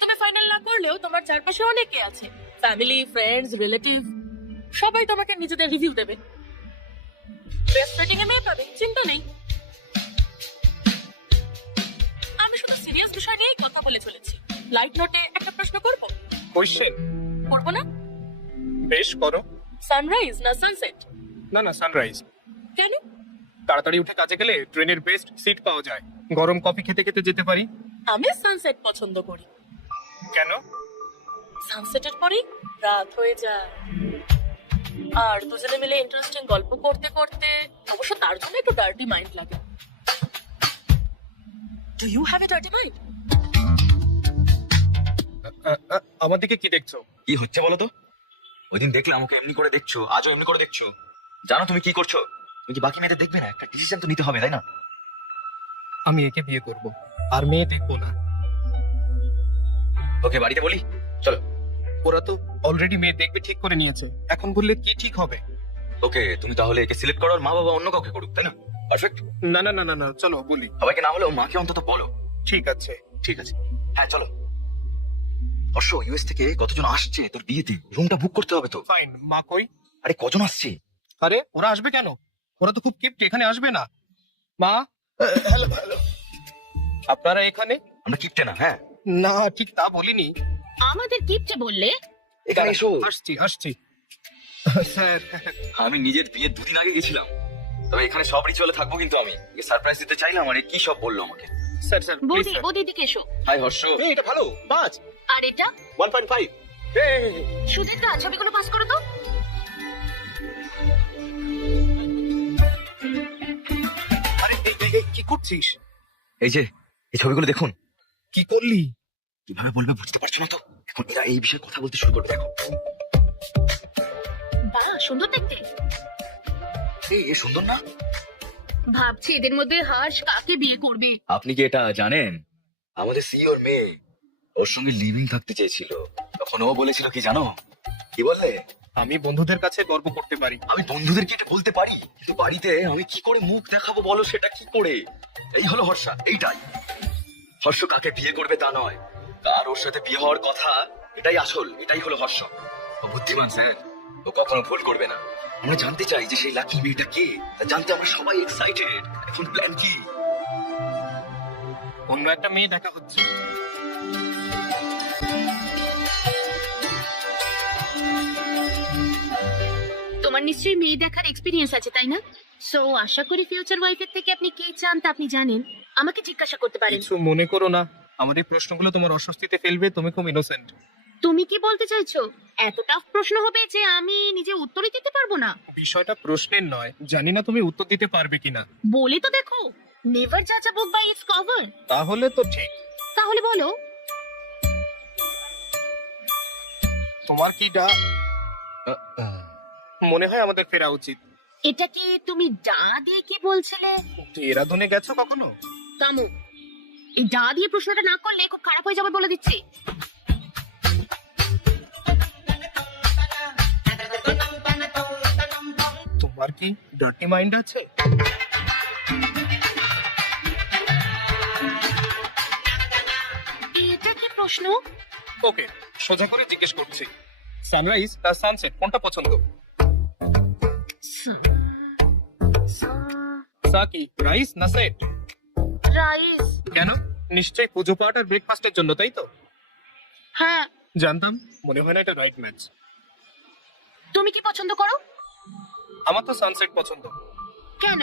তুমি ফাইনাল না করলেও তোমার চারপাশে অনেকে আছে, ফ্যামিলি, ফ্রেন্ডস, রিলেটিভ, সবাই তোমাকে নিজেদের রিভিউ দেবে। বেস্ট রেটিং এ মেয়ে পাবে, চিন্তা নেই। আমি শুধু সিরিয়াস বিষয় নিয়েই কথা বলে চলেছি। লাইট নোটে একটা প্রশ্ন করব? কোয়েশ্চেন? করবো না? বেশ করো। সানরাইজ না সানসেট? না না, সানরাইজ। কেন? তাড়াতাড়ি উঠে কাজে গেলে ট্রেনের বেস্ট সিট পাওয়া যায়, গরম কফি খেতে খেতে যেতে পারি। আমি সানসেট পছন্দ করি। কেন? সানসেটের পরেই রাত হয়ে যায়, আর দুজনে মিলে ইন্টারেস্টিং গল্প করতে করতে, অবশ্য তার জন্য একটু ডার্টি মাইন্ড লাগে। Do you have a dirty mind? আমার দিকে কি দেখছো? কি হচ্ছে বলো তো? ওই দিন দেখলাম ওকে এমনি করে দেখছো, আজও এমনি করে দেখছো। জানো তুমি কি করছো? তুমি কি বাকি মেয়েদের দেখবে না? একটা ডিসিশন তো নিতে হবে, তাই না? আমি একে বিয়ে করব, আর মেয়ে দেখবো না। ওকে বাড়িতে বলি, চলো। ওরা তো অলরেডি মেয়ে দেখবে ঠিক করে নিয়েছে, এখন বললে কি ঠিক হবে? ওকে তুমি তাহলে একে সিলেক্ট করো, আর মা বাবা অন্য কাউকে করুক, তাই না? পারফেক্ট। না না না না না, চলো বলি। সবাইকে না হলেও মাকে অন্তত বলো। ঠিক আছে। ঠিক আছে, হ্যাঁ চলো। হর্ষ, ইউএস থেকে কতজন আসছে তোর বিয়েতে? রুমটা বুক করতে হবে তো। ফাইন, মা কই? আরে কজন আসছে? আরে ওরা আসবে কেন? ওরা তো খুব কিপ্ট, এখানে আসবে না। মা, হ্যালো হ্যালো, আপনারা এখানে? আমরা কিপটে না। হ্যাঁ না, ঠিক তা বলিনি। আমাদের কিপটে বললে? এখানে এসো। আসছি আসছি। স্যার, আমি নিজের বিয়ের 2 দিন আগে গেছিলাম, তবে এখানে সব রিচুয়ালে থাকবো, কিন্তু আমি সারপ্রাইজ দিতে চাইলাম। আর এ কি সব বললো আমাকে। স্যার স্যার প্লিজ বৌদি, স্যার। বৌদি দিকে এসো। হাই হর্ষ। এটা ভালো 5 আর এটা 1.5। সুদেরটা ছবিগুলো পাস করো তো। আরে কি করছিস? এই যে এই ছবিগুলো দেখুন। কি করলি? কিভাবে বলবে বুঝতে পারছো না তো? এখন এরা এই বিষয়ে কথা বলতে শুরু করবে, দেখো। বাহ, সুন্দর দেখতে। এ সুন্দর না? ভাবছি এদের মধ্যে হর্ষ কাকে বিয়ে করবে। আপনি কি এটা জানেন? আমাদের সিইওর মেয়ে ওর সঙ্গে লিভিং থাকতে চেয়েছিল, তখন ও বলেছিল কি জানো? কি বললে? আমি বন্ধুদের কাছে গর্ব করতে পারি। আমি বন্ধুদেরকে এটা বলতে পারি, কিন্তু বাড়িতে আমি কি করে মুখ দেখাবো বলো? সেটা কি করে? এই হলো হর্ষা, এইটাই। হর্ষ কাকে বিয়ে করবে তা নয়, তার ওর সাথে বিয়ে হওয়ার কথা, এটাই আসল, এটাই হলো হর্ষ। ও বুদ্ধিমান স্যার, ও কখনো ভুল করবে না। আমরা জানতে চাই যে সেই লাকি মেয়েটা কে, তা জানতে আমরা সবাই এক্সাইটেড। এখন প্ল্যান কি? অন্য একটা মেয়ে দেখা হচ্ছে। তোমার নিশ্চয়ই মেয়ে দেখার এক্সপিরিয়েন্স আছে, তাই না? সো আশা করি ফিউচার ওয়াইফের থেকে আপনি কি চান তা আপনি জানেন। আমাকে জিজ্ঞাসা করতে পারেন। কিছু মনে করো না, আমার এই প্রশ্নগুলো তোমার অস্বস্তিতে ফেলবে। তুমি খুব ইনোসেন্ট। তুমি কি বলতে চাইছো? এত টাফ প্রশ্ন হবে যে আমি নিজে উত্তরই দিতে পারবো না? বিষয়টা প্রশ্নের নয়, জানি না তুমি উত্তর দিতে পারবে কিনা। বলে তো দেখো, নেভার জাজ আ বুক বাই ইটস কভার। তাহলে তো ঠিক। তাহলে বলো। তোমার কি মনে হয় আমাদের ফেরা উচিত? এটা কি তুমি ডা দিয়ে কি বলছিলে? দেরাদুনে গেছো কখনো? কামু, এই ডা দিয়ে প্রশ্নটা না করলে খুব খারাপ হয়ে যাবে বলে দিচ্ছি। তোমার কি ডার্টি মাইন্ড আছে? প্রশ্ন? ওকে, সোজা করে জিজ্ঞেস করছি, সানরাইজ না সানসেট কোনটা পছন্দ? সা কি রাইস না সেট? রাইস। কেন? নিশ্চয়ই পুজো পাঠ আর ব্রেকফাস্টের জন্য, তাই তো? হ্যাঁ। জানতাম, মনে হয় না এটা রাইট ম্যাচ। তুমি কি পছন্দ করো? আমার তো সানসেট পছন্দ। কেন?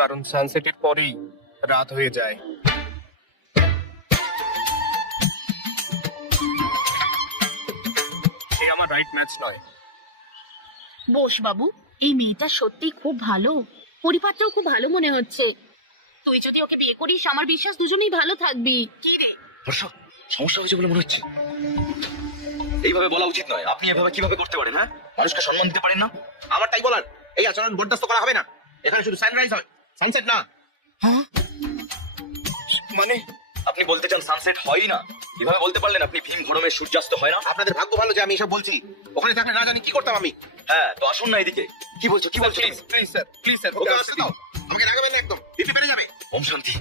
কারণ সানসেটের পরেই রাত হয়ে যায়। এই আমার রাইট ম্যাচ নয়। বোস বাবু, এই মেয়েটা সত্যি খুব ভালো, পরিপাত্রও খুব ভালো মনে হচ্ছে। তুই যদি ওকে বিয়ে করিস, আমার বিশ্বাস দুজনেই ভালো থাকবি। কি রে? হর্ষ, সমস্যা হয়েছে বলে মনে হচ্ছে। এইভাবে বলা উচিত নয়। আপনি এভাবে কিভাবে করতে পারেন? হ্যাঁ, মানুষকে সম্মান দিতে পারেন না? আমার তাই বলার, এই আচরণ বরদাস্ত করা হবে না। এখানে শুধু সানরাইজ হবে, সানসেট না। মানে আপনি বলতে চান সানসেট হয় না? কিভাবে বলতে পারলেন আপনি? ভীম গরমে সূর্যাস্ত হয় না? আপনাদের ভাগ্য ভালো যে আমি এসব বলছি, ওখানে থাকলে না জানি কি করতাম আমি। হ্যাঁ, তো আসুন না এদিকে। কি বলছো, কি বলছো? Please please sir, please sir, okay আসতে দাও, আমাকে রাগাবেন না একদম, বিপি বেড়ে যাবে। ওম শান্তি।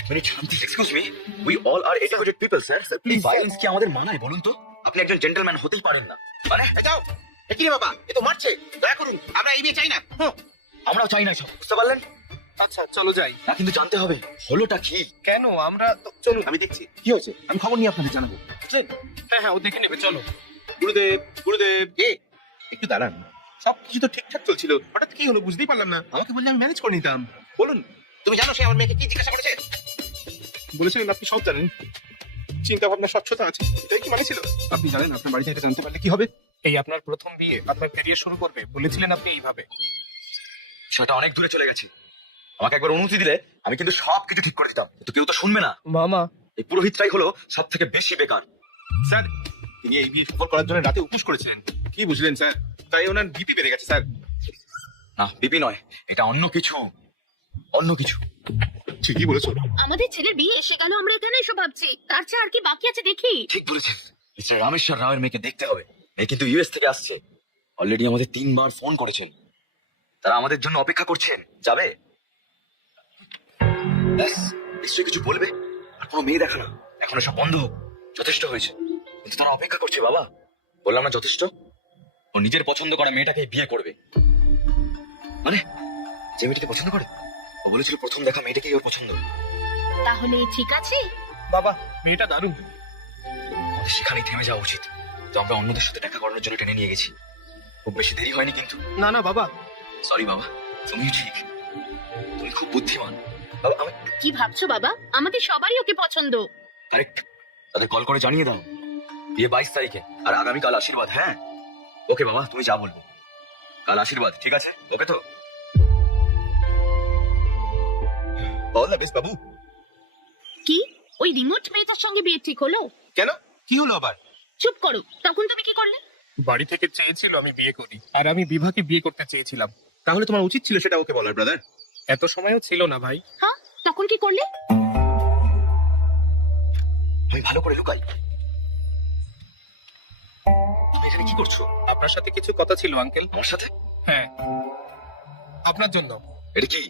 এক মিনিট শান্তি, excuse me, we all are educated people sir. Please, violence কি আমাদের মানায় বলুন তো? আপনি একজন জেন্টলম্যান হতেই পারেন না? মানে এই যাও, এ কি রে বাবা, এ তো মারছে। দয়া করুন, আমরা এই বিয়ে চাই না। আমরাও চাই না সব, বুঝতে পারলেন আচ্ছা চলো যাই। না? কিন্তু জানতে হবে হলোটা কি। কেন? আমরা তো চলুন। আমি দেখছি কি হয়েছে, আমি খবর নিয়ে আপনাদের জানাবো। বুঝলেন? হ্যাঁ হ্যাঁ, ও দেখে নেবে, চলো। গুরুদেব, গুরুদেব, একটু দাঁড়ান। সবকিছু তো ঠিকঠাক চলছিল, হঠাৎ কি হলো বুঝতেই পারলাম না। আমাকে বললে আমি ম্যানেজ করে নিতাম। বলুন, তুমি জানো সে আমার মেয়েকে কি জিজ্ঞাসা করেছে? বলেছিলেন আপনি সব জানেন, চিন্তা ভাবনা স্বচ্ছতা আছে, এটাই কি মানে ছিল? আপনি জানেন আপনার বাড়িতে এটা জানতে পারলে কি হবে? এই আপনার প্রথম বিয়ে, আপনার ক্যারিয়ার শুরু করবে, বলেছিলেন আপনি এইভাবে। সেটা অনেক দূরে চলে গেছে। আমাকে একবার অনুমতি দিলে আমি কিন্তু সবকিছু ঠিক করে দিতাম, কিন্তু কেউ তো শুনবে না। মামা, এই পুরোহিতটাই হলো সব থেকে বেশি বেকার। স্যার, তিনি এই বিয়ে সফল করার জন্য রাতে উপোস করেছিলেন। কি বুঝলেন স্যার? তাই ওনার বিপি বেড়ে গেছে স্যার। না, বিপি নয়, এটা অন্য কিছু, অন্য কিছু। ঠিকই বলেছো। আমাদের ছেলের বিয়ে এসে গেল, আমরা এখানে এসে ভাবছি, তার চেয়ে আর কি বাকি আছে দেখি। ঠিক বলেছেন। মিস্টার রামেশ্বর রাওয়ের মেয়েকে দেখতে হবে। মেয়ে কিন্তু ইউএস থেকে আসছে। অলরেডি আমাদের 3 বার ফোন করেছেন। তারা আমাদের জন্য অপেক্ষা করছেন। যাবে? ব্যাস, নিশ্চয়ই কিছু বলবে। আর কোনো মেয়ে দেখা না, এখন সব বন্ধ হোক, যথেষ্ট হয়েছে। কিন্তু তারা অপেক্ষা করছে বাবা। বললাম না যথেষ্ট? ও নিজের পছন্দ করা মেয়েটাকে বিয়ে করবে। মানে যে মেয়েটাকে পছন্দ করে, ও বলেছিল প্রথম দেখা মেয়েটাকেই ওর পছন্দ। তাহলে ঠিক আছে। বাবা, মেয়েটা দারুণ। আমাদের সেখানেই থেমে যাওয়া উচিত। তো আমরা অন্যদের সাথে দেখা করানোর জন্য টেনে নিয়ে গেছি। খুব বেশি দেরি হয়নি কিন্তু। না না বাবা, সরি বাবা, তুমি ঠিক, তুমি খুব বুদ্ধিমান। বাবা, আমি কি ভাবছো বাবা? আমাদের সবারই ওকে পছন্দ। কারেক্ট। তাদের কল করে জানিয়ে দাও বিয়ে 22 তারিখে, আর আগামীকাল আশীর্বাদ। হ্যাঁ, ওকে বাবা, তুমি যা বলবে। কাল আশীর্বাদ, ঠিক আছে? ওকে তো? অল দ্য বেস্ট বাবু। কি? ওই রিমোট মেয়েটার সঙ্গে বিয়ে ঠিক হলো? কেন, কি হলো আবার? চুপ করো, তখন তুমি কি করলে? বাড়ি থেকে চেয়েছিল আমি বিয়ে করি, আর আমি বিভাকে বিয়ে করতে চেয়েছিলাম। তাহলে তোমার উচিত ছিল সেটা ওকে বলার, ব্রাদার। এত সময়ও ছিল না ভাই। হ্যাঁ, তখন কি করলে? আমি ভালো করে লুকাই। তুমি এখানে কি করছো? আপনার সাথে কিছু কথা ছিল আঙ্কেল। আমার সাথে? হ্যাঁ, আপনার জন্য। এটা কি?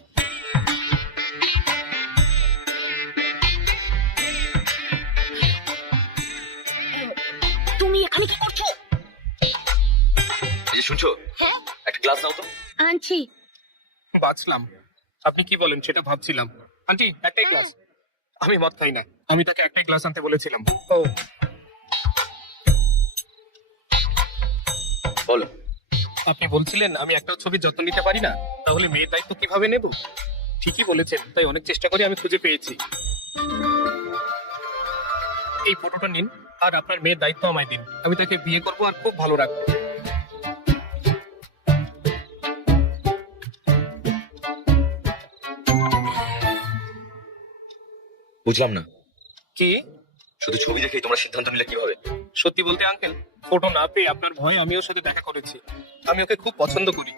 তুমি এখানে কি করছো? এই যে শুনছো, হ্যাঁ, একটা গ্লাস দাও তো। আনছি। বাঁচলাম। আপনি কি বলেন সেটা ভাবছিলাম। আন্টি, একটাই গ্লাস। আমি মদ খাই না, আমি তাকে একটাই গ্লাস আনতে বলেছিলাম। ও বলো। আপনি বলছিলেন আমি একটাও ছবির যত্ন নিতে পারি না, তাহলে মেয়ের দায়িত্ব কিভাবে নেব? ঠিকই বলেছেন, তাই অনেক চেষ্টা করে আমি খুঁজে পেয়েছি। এই ফটোটা নিন, আর আপনার মেয়ের দায়িত্ব আমায় দিন। আমি তাকে বিয়ে করব আর খুব ভালো রাখবো। বুঝলাম না, কি? শুধু ছবি দেখেই তোমরা সিদ্ধান্ত নিলে কিভাবে? সত্যি বলতে আঙ্কেল, ফটো না পেয়ে আপনার ভয়ে আমি ওর সাথে দেখা করেছি। আমি ওকে খুব পছন্দ করি।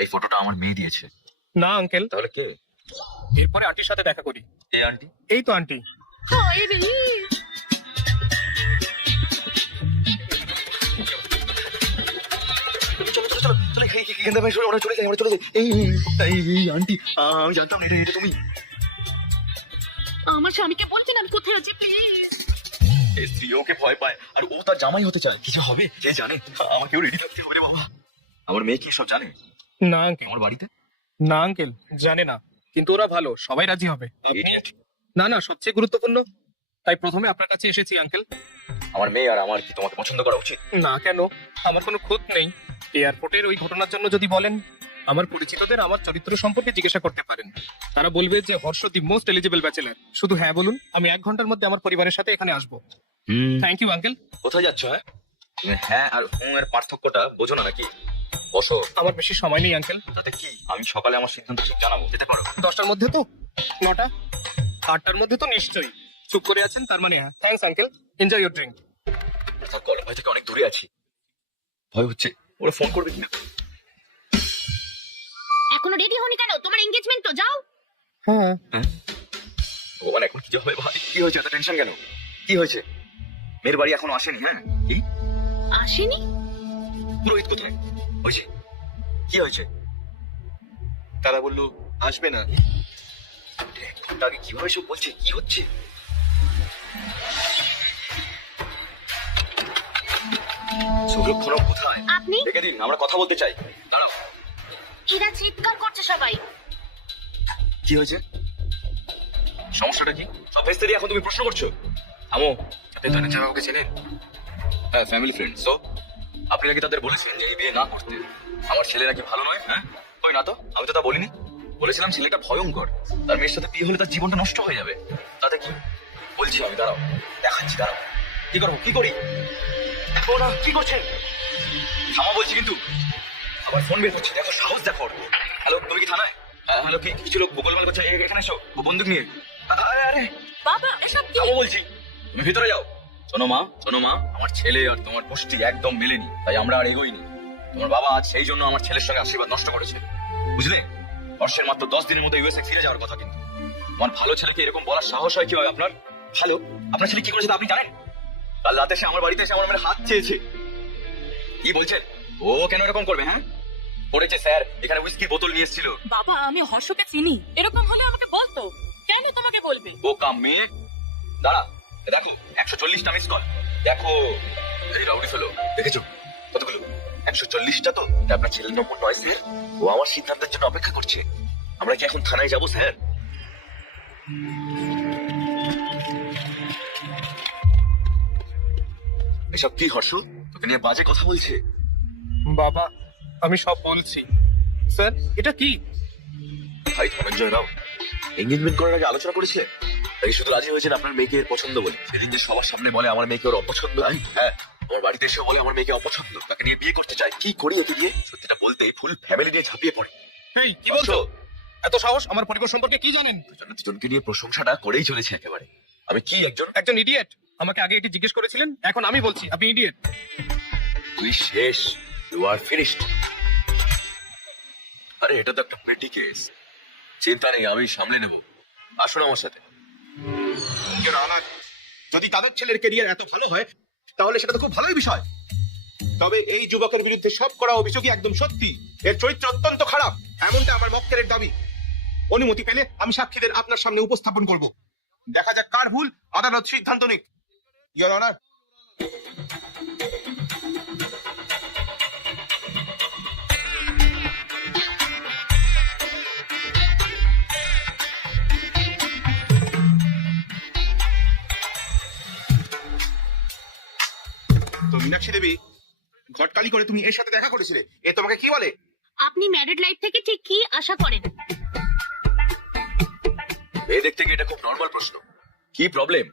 এই ফটোটা আমার মেয়ে দিয়েছে। না আঙ্কেল, তাহলে কে? এরপরে আন্টির সাথে দেখা করি। এই আন্টি? এই তো আন্টি। হায় রে, চলো চলো চলো চলো, এখান থেকে আমরা চলে যাই, আমরা চলে যাই। এই আন্টি, আমি জানতাম না এটা তুমি। আমার স্বামীকে বলছেন আমি কোথায় আছি প্লিজ। এই স্ত্রী ওকে ভয় পায় আর ও তার জামাই হতে চায়। কিছু হবে কে জানে। আমাকেও রেডি থাকতে হবে রে বাবা। আমার মেয়ে কি সব জানে না আঙ্কেল, আমার বাড়িতে? না আঙ্কেল, জানে না, কিন্তু ওরা ভালো, সবাই রাজি হবে। Idiot। না না, সবচেয়ে গুরুত্বপূর্ণ, তাই প্রথমে আপনার কাছে এসেছি আঙ্কেল। আমার মেয়ে আর আমার কি তোমাকে পছন্দ করা উচিত? না কেন, আমার কোনো খুঁত নেই। এয়ারপোর্টের ওই ঘটনার জন্য যদি বলেন, আমার পরিচিতদের আমার চরিত্র সম্পর্কে জিজ্ঞাসা করতে পারেন। তারা বলবে যে Harsh the most eligible bachelor. শুধু হ্যাঁ বলুন, আমি 1 ঘন্টার মধ্যে আমার পরিবারের সাথে এখানে আসবো। Thank you uncle. কোথায় যাচ্ছ? হ্যাঁ, তুমি হ্যাঁ আর হুঁ এর পার্থক্যটা বোঝো না নাকি? বসো। আমার বেশি সময় নেই আঙ্কেল। তাতে কি, আমি সকালে আমার সিদ্ধান্ত ঠিক জানাবো। যেতে পারো। 10টার মধ্যে তো? 9টা? 8টার মধ্যে তো নিশ্চয়ই। চুপ করে আছেন, তার মানে হ্যাঁ। Thanks uncle, enjoy your drink. তার কলম ভাই থেকে অনেক দূরে আছি, ভয় হচ্ছে ওরা ফোন করবে কিনা। এখনো রেডি হওনি কেন? তোমার এনগেজমেন্ট তো, যাও। হ্যাঁ, ভগবান, এখন কি যে হবে ভাই? কি হয়েছে, এত টেনশন কেন? কি হয়েছে? মেয়ের বাড়ি এখনো আসেনি? হ্যাঁ, কি আসেনি? পুরোহিত কোথায়? হয়েছে কি হয়েছে? তারা বললো আসবে না। এক ঘন্টা আগে কিভাবে সব বলছে? কি হচ্ছে? সুরক্ষণ কোথায়? আপনি? ডেকে দিন, আমরা কথা বলতে চাই। দাঁড়াও। এরা চিৎকার করছে সবাই। কি হয়েছে? সমস্যাটা কি? সব ভেস্তে দিয়ে এখন তুমি প্রশ্ন করছো? আমো, আপনি ম্যানেজার বাবুকে চেনেন? হ্যাঁ, ফ্যামিলি ফ্রেন্ড। সো আপনি নাকি তাদের বলেছিলেন যে এই বিয়ে না করতে? আমার ছেলে নাকি ভালো নয়? হ্যাঁ, ওই না তো, আমি তো তা বলিনি। বলেছিলাম ছেলেটা ভয়ঙ্কর, তার মেয়ের সাথে বিয়ে হলে তার জীবনটা নষ্ট হয়ে যাবে। তাতে কি বলছি আমি? দাঁড়াও, দেখাচ্ছি, দাঁড়াও। কি করবো? কি করি? ও না, কি করছেন? থামা বলছি কিন্তু। আবার ফোন বের হচ্ছে, দেখো সাহস দেখো। হ্যালো, তুমি কি থানায়? হ্যালো, কি কিছু লোক গোলমাল করছে, এখানে এসো বন্দুক নিয়ে। আরে আরে, বাবা এসব কি? থামো বলছি, তুমি ভিতরে যাও। শোনো মা, আমার ছেলে আর তোমার গোষ্ঠী একদম মেলেনি, তাই আমরা আর এগোইনি। তোমার বাবা আজ সেই জন্য আমার ছেলের সঙ্গে আশীর্বাদ নষ্ট করেছে, বুঝলে? বর্ষের মাত্র 10 দিনের মধ্যে ইউএসএ ফিরে যাওয়ার কথা, কিন্তু আমার ভালো ছেলেকে এরকম বলার সাহস হয় কিভাবে আপনার? ভালো, আপনার ছেলে কি করেছে তা আপনি জানেন? কাল রাতে সে আমার বাড়িতে এসে আমার মেয়ের হাত চেয়েছে। কি বলছেন? ও কেন এরকম করবে? হ্যাঁ, করেছে স্যার, এখানে উইস্কি বোতল নিয়ে এসেছিল। বাবা আমি হর্ষকে চিনি, এরকম হলে আমাকে বলতো। কেন তোমাকে বলবে? বোকা মেয়ে। দাঁড়া, দেখো 140টা মিস কল। দেখো, এই রাউডি ফেলো, দেখেছো কতগুলো? 140টা তো। এটা আপনার ছেলের নম্বর নয় স্যার, ও আমার সিদ্ধান্তের জন্য অপেক্ষা করছে। আমরা কি এখন থানায় যাবো স্যার? এসব কি হর্ষ? তোকে নিয়ে বাজে কথা বলছে। বাবা আমি সব বলছি। স্যার এটা কি? ভাই ধনঞ্জয় রাও, এঙ্গেজমেন্ট করার আগে আলোচনা করেছিলেন? তাই শুধু রাজি হয়েছেন আপনার মেয়েকে এর পছন্দ বলে। সেদিন যে সবার সামনে বলে আমার মেয়েকে ওর অপছন্দ। হ্যাঁ, আমার বাড়িতে এসে বলে আমার মেয়েকে অপছন্দ, তাকে নিয়ে বিয়ে করতে চাই। কি করি একে দিয়ে? সত্যিটা বলতে ফুল ফ্যামিলি নিয়ে ঝাঁপিয়ে পড়ে। এই কি বলছো? এত সাহস? আমার পরিবার সম্পর্কে কি জানেন? দুজনকে নিয়ে প্রশংসাটা করেই চলেছে একেবারে। আমি কি একজন ইডিয়েট। আমাকে আগে এটি জিজ্ঞেস করেছিলেন, এখন আমি বলছি আপনি ইডিয়েট। তুই শেষ, ইউ আর ফিনিশড। আরে এটা তো একটা পেটি কেস, চিন্তা নেই, আমি সামলে নেব। আসুন আমার সাথে। Your Honor, যদি তাদের ছেলের ক্যারিয়ার এত ভালো হয় তাহলে সেটা তো খুব ভালোই বিষয়। তবে এই যুবকের বিরুদ্ধে সব করা অভিযোগই একদম সত্যি। এর চরিত্র অত্যন্ত খারাপ, এমনটা আমার মক্কেলের দাবি। অনুমতি পেলে আমি সাক্ষীদের আপনার সামনে উপস্থাপন করব। দেখা যাক কার ভুল, আদালত সিদ্ধান্ত নিক। Your honour. তো মীনাক্ষী দেবী, ঘটকালি করে তুমি এর সাথে দেখা করেছিলে, এ তোমাকে কি বলে? আপনি ম্যারিড লাইফ থেকে ঠিক কি আশা করেন? মেয়ে দেখতে গিয়ে এটা খুব নর্মাল প্রশ্ন। কি প্রবলেম?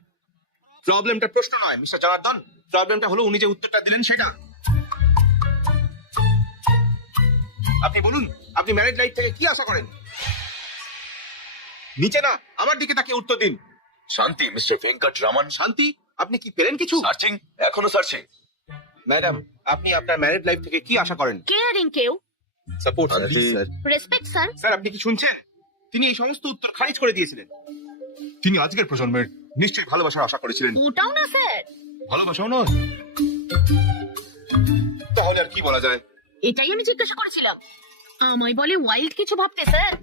প্রবলেমটা প্রশ্ন নয় মিস্টার জনার্দন, প্রবলেমটা হলো উনি যে উত্তরটা দিলেন সেটা। আপনি বলুন, আপনি ম্যারিড লাইফ থেকে কি আশা করেন? নিচে না, আমার দিকে তাকে উত্তর দিন। শান্তি, মিস্টার ভেঙ্কট রামন। শান্তি, আপনি কি পেলেন কিছু? সার্চিং, এখনো সার্চিং। ম্যাডাম, আপনি আপনার ম্যারিড লাইফ থেকে কি আশা করেন? কেয়ারিং কেউ, সাপোর্ট রেসপেক্ট স্যার। স্যার, আপনি কি শুনছেন? তিনি এই সমস্ত উত্তর খারিজ করে দিয়েছিলেন। তিনি আজকের প্রজন্মের নিশ্চয়ই ভালোবাসার আশা করেছিলেন। ওটাও না স্যার। ভালোবাসাও নয়, তাহলে আর কি বলা যায়? এটাই আমি জিজ্ঞাসা করেছিলাম। আমায় বলে ওয়াইল্ড কিছু ভাবতে স্যার।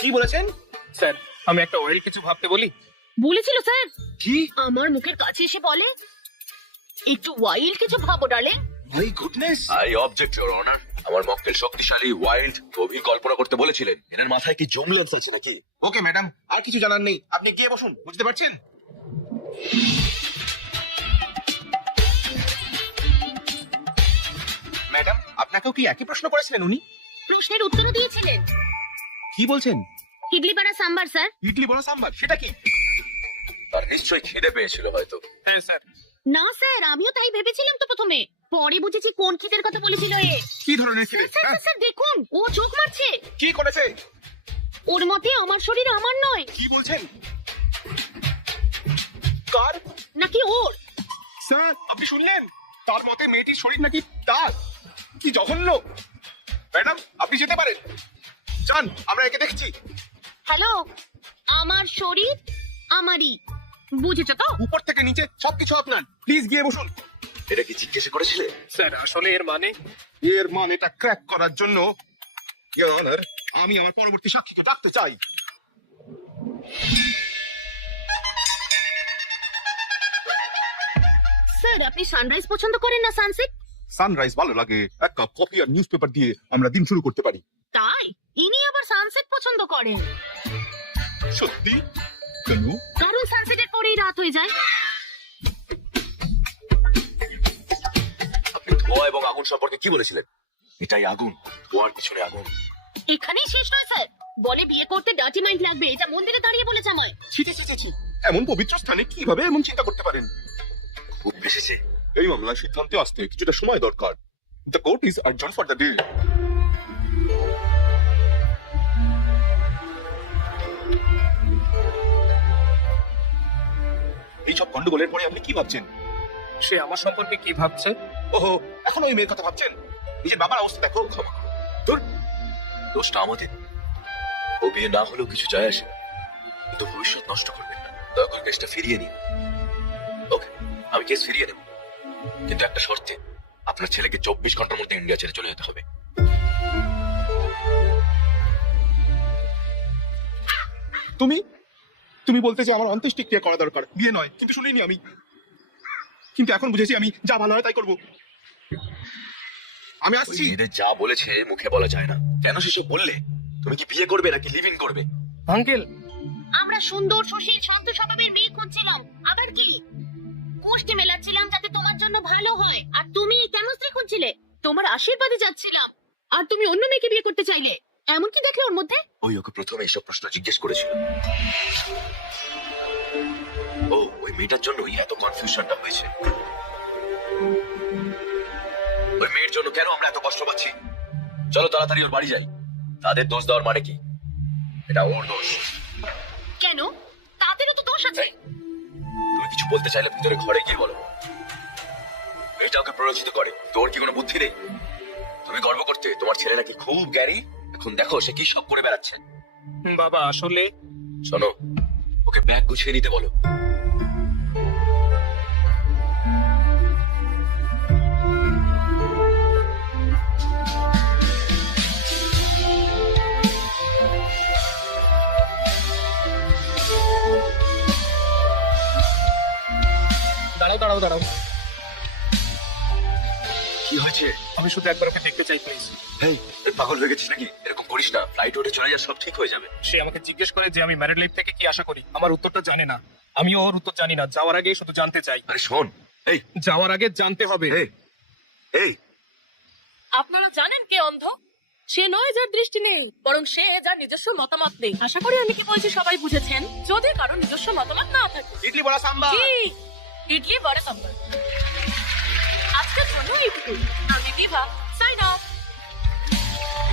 কি বলেছেন স্যার? আমি একটা ওয়েল কিছু ভাবতে বলি। বলেছিল স্যার, কি? আমার মুখের কাছে এসে বলে একটু ওয়াইল্ড কিছু ভাবো darling. My goodness. I object your honour. আমার মক্কেল শক্তিশালী, ওয়াইল্ড, গভীর কল্পনা করতে বলেছিলেন। এনার মাথায় কি জুম লেন্স আছে নাকি? ওকে ম্যাডাম, আর কিছু জানার নেই, আপনি গিয়ে বসুন, বুঝতে পারছেন? ম্যাডাম, আপনাকেও কি একই প্রশ্ন করেছিলেন উনি? প্রশ্নের উত্তরও দিয়েছিলেন। কি বলছেন? ইডলি পাড়া সাম্বার স্যার। ইডলি বড় সাম্বার, সেটা কি? তার নিশ্চয়ই খিদে পেয়েছিল হয়তো। হ্যাঁ স্যার। না স্যার, আমিও তাই ভেবেছিলাম তো প্রথমে, পরে বুঝেছি কোন খিদের কথা বলেছিল এ। কি ধরনের খিদে? স্যার স্যার স্যার দেখুন, ও চোখ মারছে। কি করেছে? ওর মতে আমার শরীর আমার নয়, কি বলছেন? কার? নাকি ওর। স্যার, আপনি শুনলেন? তার মতে মেয়েটির শরীর নাকি তার। কি জঘন্য! ম্যাডাম, আপনি যেতে পারেন, যান, আমরা একে দেখছি। হ্যালো, আমার শরীর আমারই, বুঝেছো তো? উপর থেকে নিচে সবকিছু আপনার, প্লিজ গিয়ে বসুন। এটা কি জিজ্ঞেস করেছিলে? স্যার আসলে এর মানে এর মানেটা ক্র্যাক করার জন্য ইওর অনার, আমি আমার পরবর্তী সাক্ষীকে ডাকতে চাই। স্যার, আপনি সানরাইজ পছন্দ করেন না সানসেট? সানরাইজ ভালো লাগে, এক কাপ কফি আর নিউজ পেপার দিয়ে আমরা দিন শুরু করতে পারি। তাই ইনি আবার সানসেট পছন্দ করেন? সত্যি? কেন? কারণ সানসেটের পরেই রাত হয়ে যায়। আপনি ধোঁয়া এবং আগুন সম্পর্কে কি বলেছিলেন? এটাই আগুন, ধোঁয়ার পিছনে আগুন। এখানেই শেষ নয় স্যার, বলে বিয়ে করতে ডার্টি মাইন্ড লাগবে, এটা মন্দিরে দাঁড়িয়ে বলেছে আমায়। ছি ছি ছি ছি, এমন পবিত্র স্থানে কিভাবে এমন চিন্তা করতে পারেন? খুব বেশিছে। এই মামলার সিদ্ধান্তে আসতে কিছুটা সময় দরকার। The court is adjourn for the day. এইসব গন্ডগোলের পরে আপনি কি ভাবছেন? সে আমার সম্পর্কে কি ভাবছে? ওহো, এখন ওই মেয়ের কথা ভাবছেন? নিজের বাবার অবস্থা দেখো। ক্ষমা করো। ধুর, দোষটা আমাদের। ও বিয়ে না হলেও কিছু যায় আসে না। কিন্তু ভবিষ্যৎ নষ্ট করবেন না, দয়া করে কেসটা ফিরিয়ে নিন। ওকে, আমি কেস ফিরিয়ে নেব, কিন্তু একটা শর্তে। আপনার ছেলেকে 24 ঘন্টার মধ্যে ইন্ডিয়া ছেড়ে চলে যেতে হবে। তুমি তুমি বলতে যে আমার অন্ত্যেষ্টিক্রিয়া করা দরকার, বিয়ে নয়। কিন্তু শুনিনি আমি, কিন্তু এখন বুঝেছি আমি যা ভালো হয় তাই করবো। আমি ওই আসছি। মেয়েদের যা বলেছে মুখে বলা যায় না। কেন সেসব বললে? তুমি কি বিয়ে করবে নাকি লিভ ইন করবে? আঙ্কেল, আমরা সুন্দর, সুশীল, শান্ত স্বভাবের মেয়ে খুঁজছিলাম। আবার কি গোষ্ঠী মেলাচ্ছিলাম যাতে তোমার জন্য ভালো হয়। আর তুমি কেমন স্ত্রী খুঁজছিলে? তোমার আশীর্বাদে যাচ্ছিলাম। আর তুমি অন্য মেয়েকে বিয়ে করতে চাইলে, এমন কি দেখলে ওর মধ্যে? ওই ওকে প্রথমে এইসব প্রশ্ন জিজ্ঞেস করেছিল। ও ওই মেয়েটার জন্যই এত কনফিউশনটা হয়েছে। ওই মেয়ের জন্য কেন আমরা এত কষ্ট পাচ্ছি? চলো তাড়াতাড়ি ওর বাড়ি যাই। তাদের দোষ দেওয়ার মানে কি? এটা ওর দোষ। কেন? তাদেরও তো দোষ আছে। তুমি কিছু বলতে চাইলে ভিতরে ঘরে গিয়ে বলো। মেয়েটা ওকে প্ররোচিত করে, তোর কি কোনো বুদ্ধি নেই? তুমি গর্ব করতে তোমার ছেলে নাকি খুব জ্ঞানী। এখন দেখো সে কি সব করে বেড়াচ্ছে। বাবা আসলে শোনো, ওকে ব্যাগ গুছিয়ে নিতে বলো। দাঁড়াও দাঁড়াও দাঁড়াও, কি হয়েছে? আমি শুধু একবার ওকে দেখতে চাই প্লিজ। এই তুই পাগল হয়ে গেছিস নাকি? এরকম করিস না, ফ্লাইট উঠে চলে যা, সব ঠিক হয়ে যাবে। সে আমাকে জিজ্ঞেস করে যে আমি ম্যারিড লাইফ থেকে কি আশা করি। আমার উত্তরটা জানে না, আমিও ওর উত্তর জানি না। যাওয়ার আগে শুধু জানতে চাই। আরে শোন, এই যাওয়ার আগে জানতে হবে। এই এই আপনারা জানেন কে অন্ধ? সে নয় যার দৃষ্টি নেই, বরং সে যার নিজস্ব মতামত নেই। আশা করি আমি কি বলছি সবাই বুঝেছেন। যদি কারো নিজস্ব মতামত না থাকে, ইডলি বড়া সাম্বার। কি ইডলি বড় সম্বর। আজকের জন্য এইটুকু। আমি Bibha, sign off.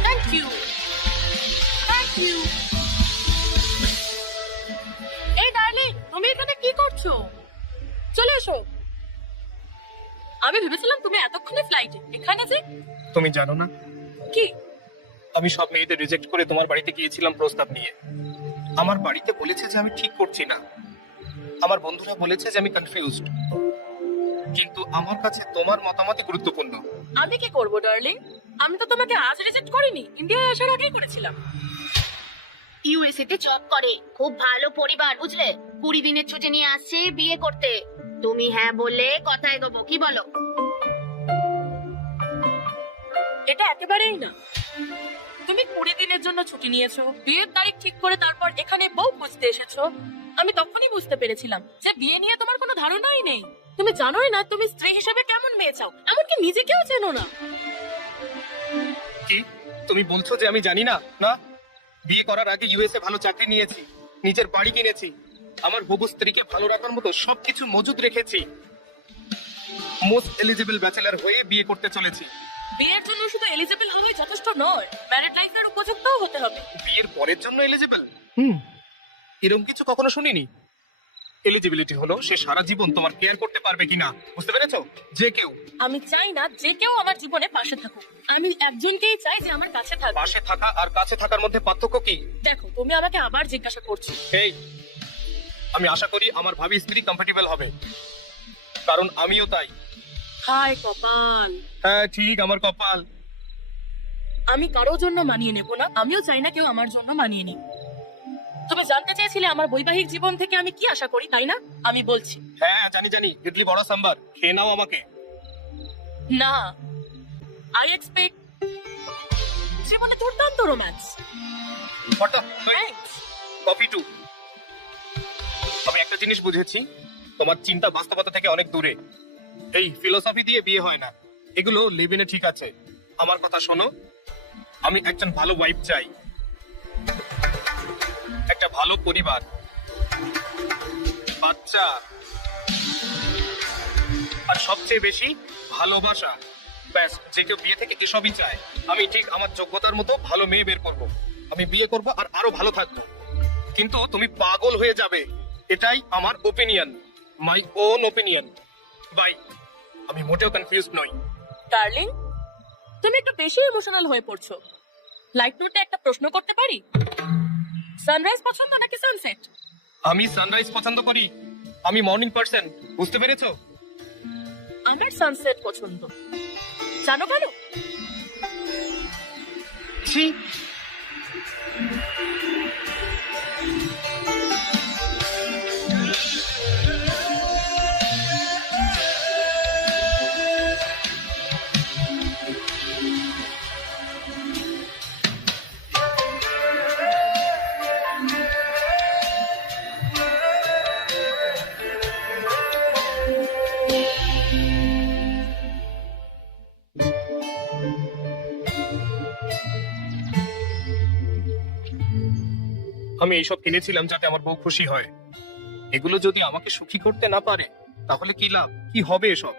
Thank you, thank you. এই ডার্লিং, তুমি এখানে কি করছো? চলে এসো। আমি ভেবেছিলাম তুমি এতক্ষণে ফ্লাইটে। এখানে যে তুমি জানো না, কি? আমি সব মেয়েদের রিজেক্ট করে তোমার বাড়িতে গিয়েছিলাম প্রস্তাব নিয়ে। আমার বাড়িতে বলেছে যে আমি ঠিক করছি না। আমার বন্ধুরা বলেছে যে আমি কনফিউজড। কিন্তু আমার কাছে তোমার মতামতই গুরুত্বপূর্ণ। আমি কি করব ডার্লিং? আমি তো তোমাকে আজ রিজেক্ট করিনি, ইন্ডিয়ায় আসার আগেই করেছিলাম। ইউএসএ তে জব করে, খুব ভালো পরিবার বুঝলে। 20 দিনের ছুটি নিয়ে আসছে বিয়ে করতে। তুমি হ্যাঁ বললে কথা এগোবো, কি বলো? এটা একেবারেই না। তুমি 20 দিনের জন্য ছুটি নিয়েছো, বিয়ের তারিখ ঠিক করে তারপর এখানে বউ খুঁজতে এসেছো। আমি তখনই বুঝতে পেরেছিলাম যে বিয়ে নিয়ে তোমার কোনো ধারণাই নেই। তুমি জানোই না তুমি স্ত্রী হিসেবে কেমন মেয়ে চাও, এমনকি নিজেকেও চেনো না। কি তুমি বলছো যে আমি জানি না? না, বিয়ে করার আগে ইউএসএ ভালো চাকরি নিয়েছি, নিজের বাড়ি কিনেছি, আমার হবু স্ত্রীকে ভালো রাখার মতো সবকিছু মজুদ রেখেছি। মোস্ট এলিজিবল ব্যাচেলর হয়ে বিয়ে করতে চলেছি। বিয়ের জন্য শুধু এলিজিবল হলেই যথেষ্ট নয়, ম্যারিড লাইফের উপযুক্তও হতে হবে। বিয়ের পরের জন্য এলিজিবল? এরকম কিছু কখনো শুনিনি। এলিজিবিলিটি হলো সে সারা জীবন তোমার কেয়ার করতে পারবে কিনা, বুঝতে পেরেছো? যে কেউ। আমি চাই না যে কেউ আমার জীবনে পাশে থাকুক, আমি একজনকেই চাই যে আমার কাছে থাকবে। পাশে থাকা আর কাছে থাকার মধ্যে পার্থক্য কি? দেখো, তুমি আমাকে আবার জিজ্ঞাসা করছো। এই, আমি আশা করি আমার ভাবি স্ত্রী কম্ফর্টেবল হবে, কারণ আমিও তাই। হায় কপাল, হ্যাঁ ঠিক, আমার কপাল। আমি কারোর জন্য মানিয়ে নেব না, আমিও চাই না কেউ আমার জন্য মানিয়ে নিক। তুমি জানতে চেয়েছিলে আমার বৈবাহিক জীবন থেকে আমি কি আশা করি, তাই না? আমি বলছি। হ্যাঁ জানি জানি, ইডলি বড় সাম্বার, খেয়ে নাও আমাকে। না, আই এক্সপেক্ট জীবনে দুর্দান্ত রোম্যান্স। Coffee two. আমি একটা জিনিস বুঝেছি, তোমার চিন্তা বাস্তবতা থেকে অনেক দূরে। এই ফিলোসফি দিয়ে বিয়ে হয় না, এগুলো লিভিনে ঠিক আছে। আমার কথা শোনো, আমি একজন ভালো ওয়াইফ চাই, একটা ভালো পরিবার, বাচ্চা, আর সবচেয়ে বেশি ভালোবাসা। ব্যাস, যে কেউ বিয়ে থেকে এসবই চায়। আমি ঠিক আমার যোগ্যতার মতো ভালো মেয়ে বের করব, আমি বিয়ে করব আর আরো ভালো থাকবো। কিন্তু তুমি পাগল হয়ে যাবে, এটাই আমার opinion, my own opinion. Bye, আমি মোটেও কনফিউজ নই। ডার্লিং, তুমি একটু বেশি ইমোশনাল হয়ে পড়ছো। লাইট নোটে একটা প্রশ্ন করতে পারি? সানরাইজ পছন্দ নাকি সানসেট? আমি সানরাইজ পছন্দ করি, আমি মর্নিং পার্সন, বুঝতে পেরেছো? আমার সানসেট পছন্দ। জানো কেন? ছি, আমি এইসব কিনেছিলাম যাতে আমার বউ খুশি হয়। এগুলো যদি আমাকে সুখী করতে না পারে তাহলে কি লাভ, কি হবে এসব?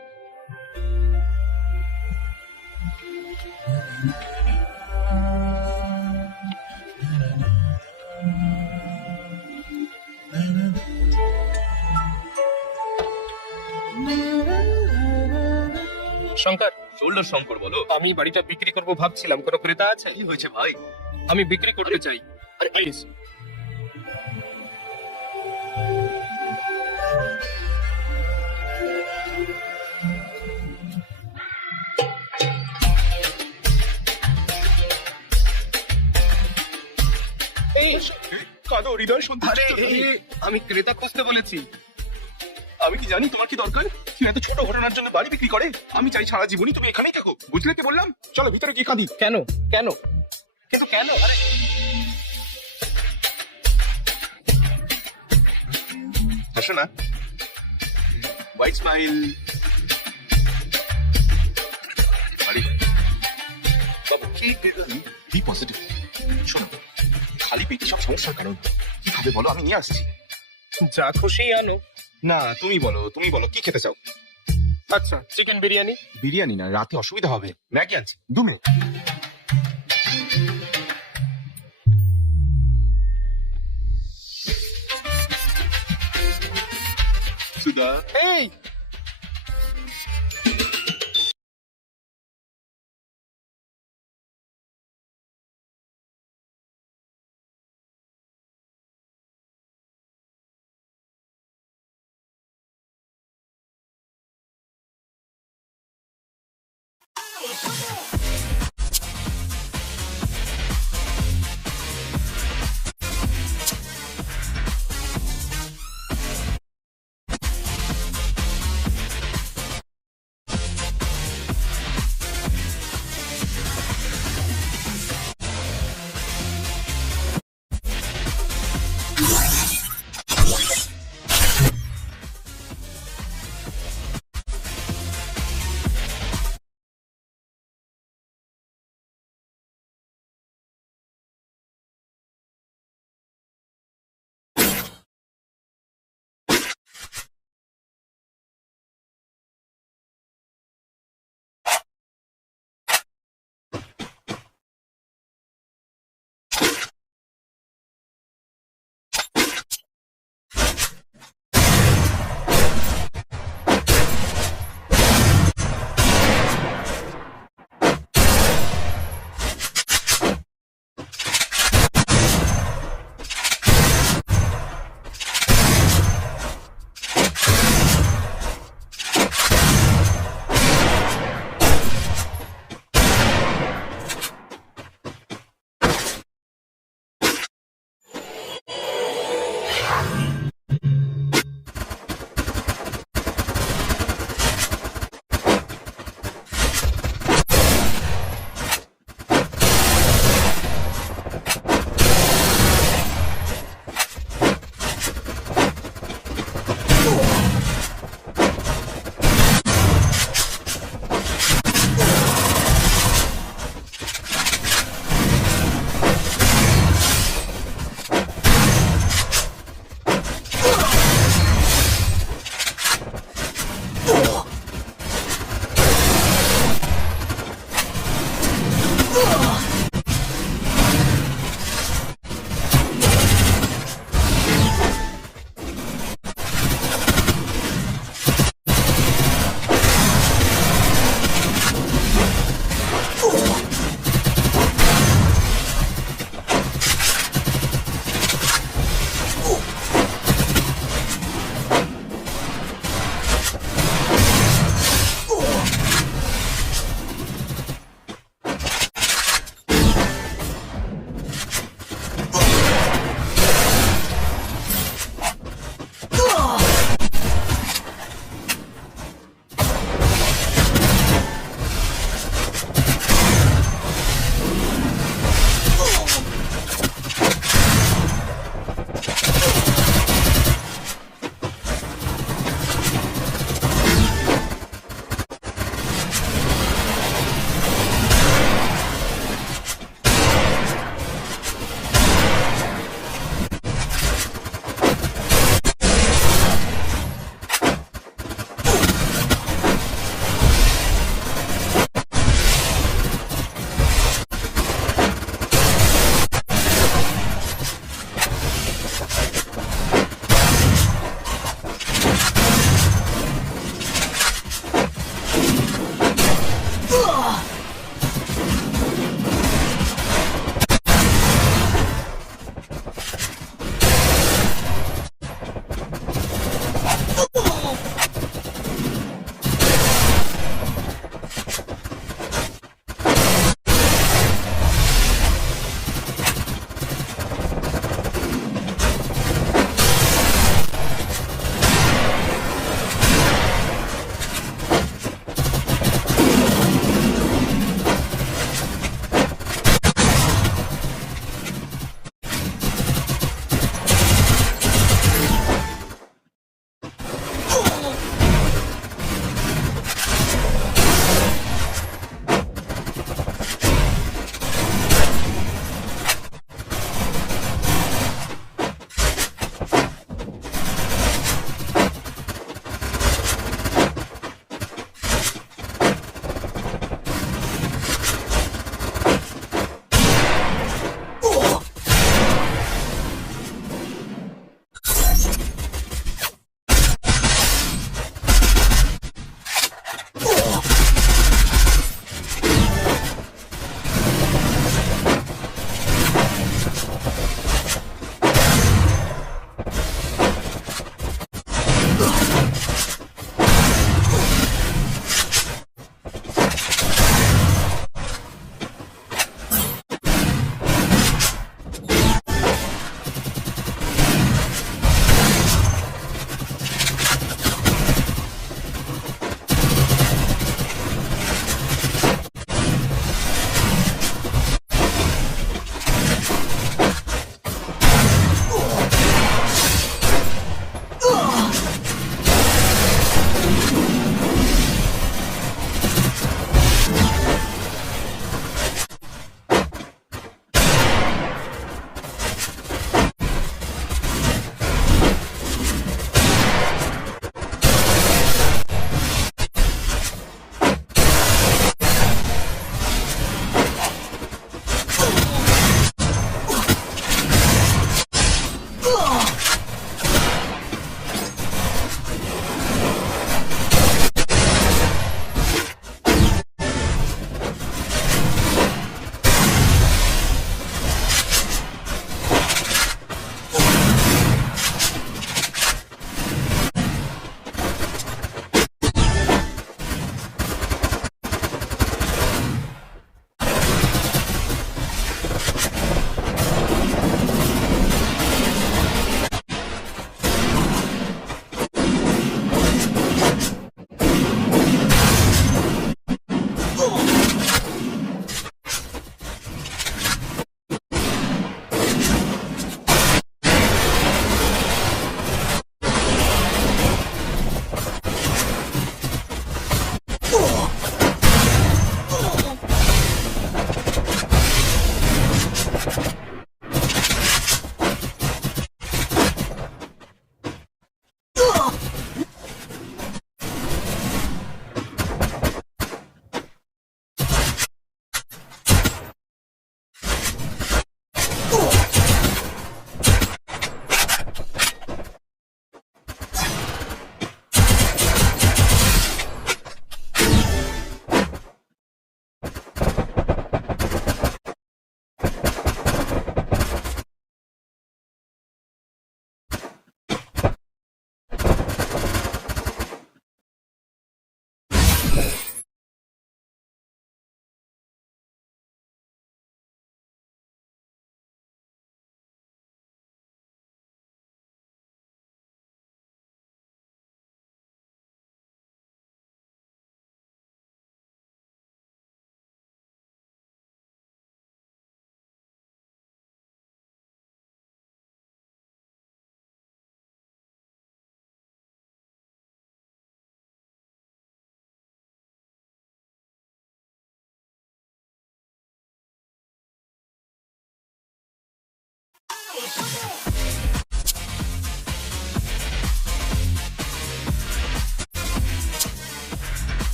শঙ্কর, শোল্ডার শঙ্কর বলো। আমি বাড়িটা বিক্রি করব ভাবছিলাম, কোনো ক্রেতা আছে? কি হয়েছে ভাই? আমি বিক্রি করতে চাই। আরে প্লিজ। এই, কাঁদো হৃদয় সন্তুষ্ট। আরে আমি ক্রেতা খুঁজতে বলেছি। আমি কি জানি তোমার কি দরকার? তুমি এত ছোট ঘটনার জন্য বাড়ি বিক্রি করে? আমি চাই সারা জীবনই তুমি এখানেই থাকো, বুঝলে কি বললাম? চলো ভিতরে গিয়ে কাঁদি। কেন কেন কিন্তু কেন? আরে হাসো না, হোয়াইট স্মাইল। বাবু কি বি পজিটিভ। শোনো, খালি পেটে সব সমস্যার কারণ। কি খাবে বলো, আমি নিয়ে আসছি। যা খুশি আনো। না, তুমি বলো কি খেতে চাও? আচ্ছা, চিকেন বিরিয়ানি। বিরিয়ানি না, রাতে অসুবিধা হবে। ম্যাগি আনছি, 2 মিনিট। সুধা, এই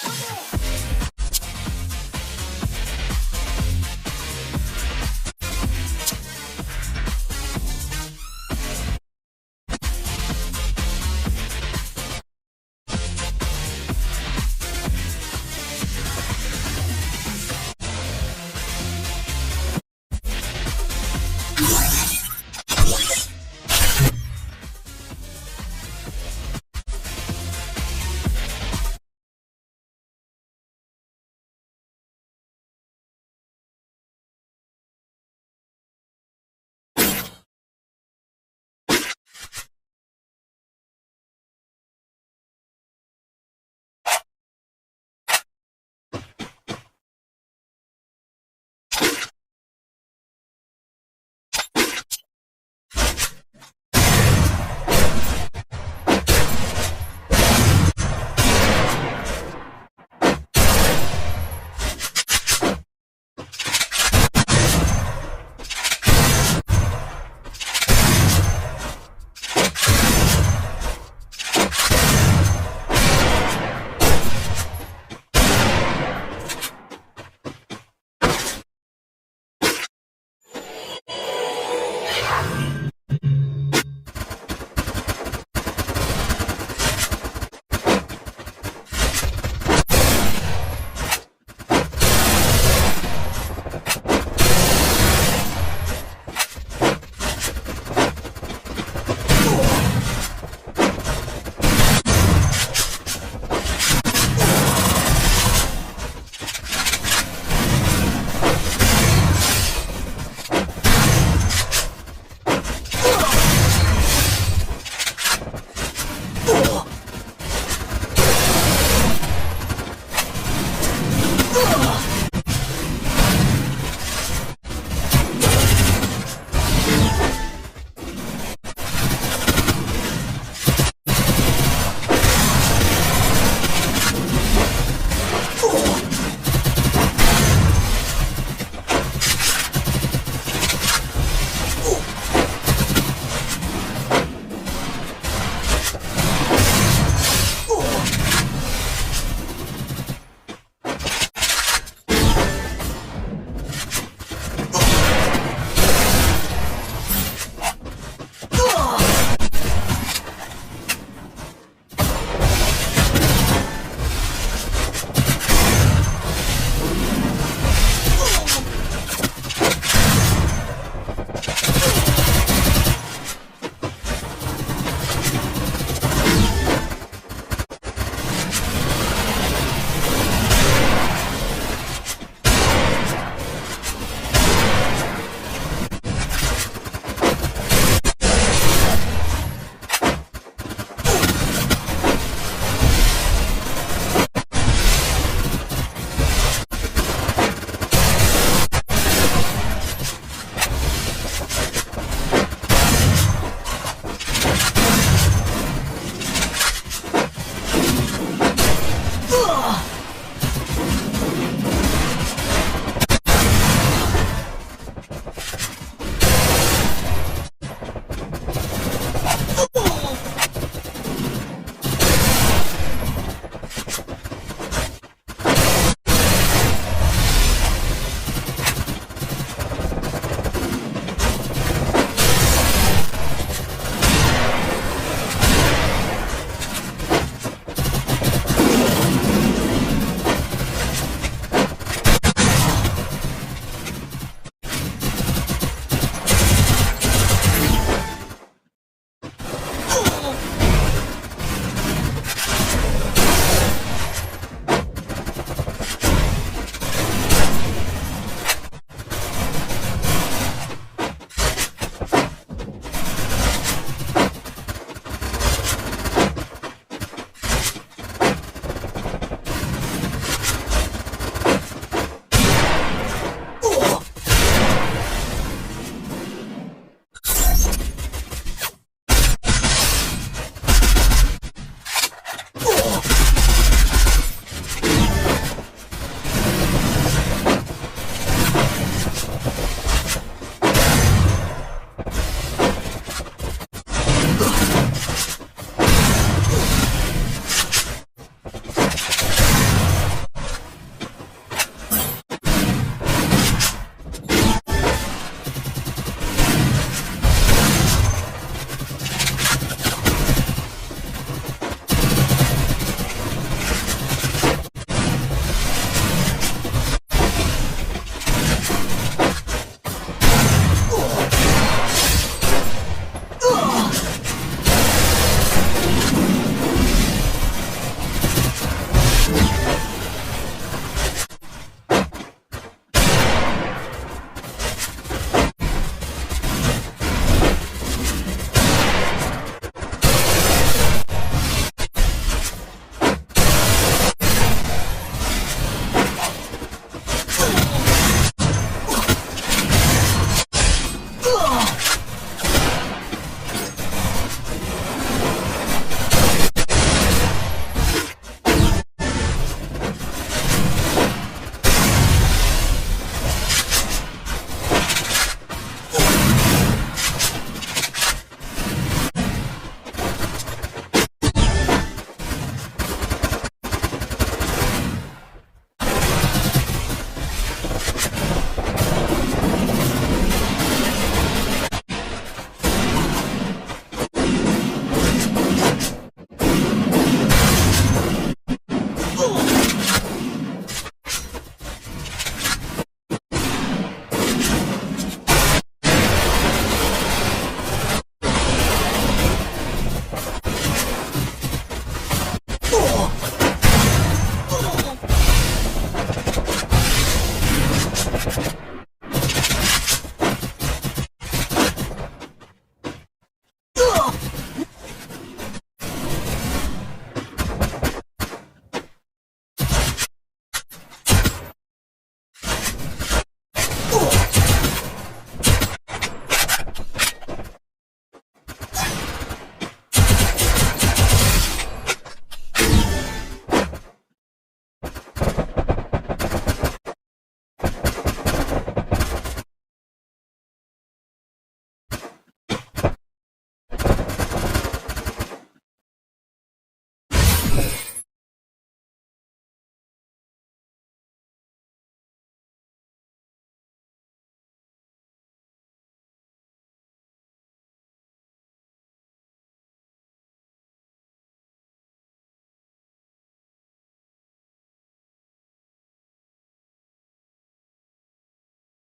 Come on!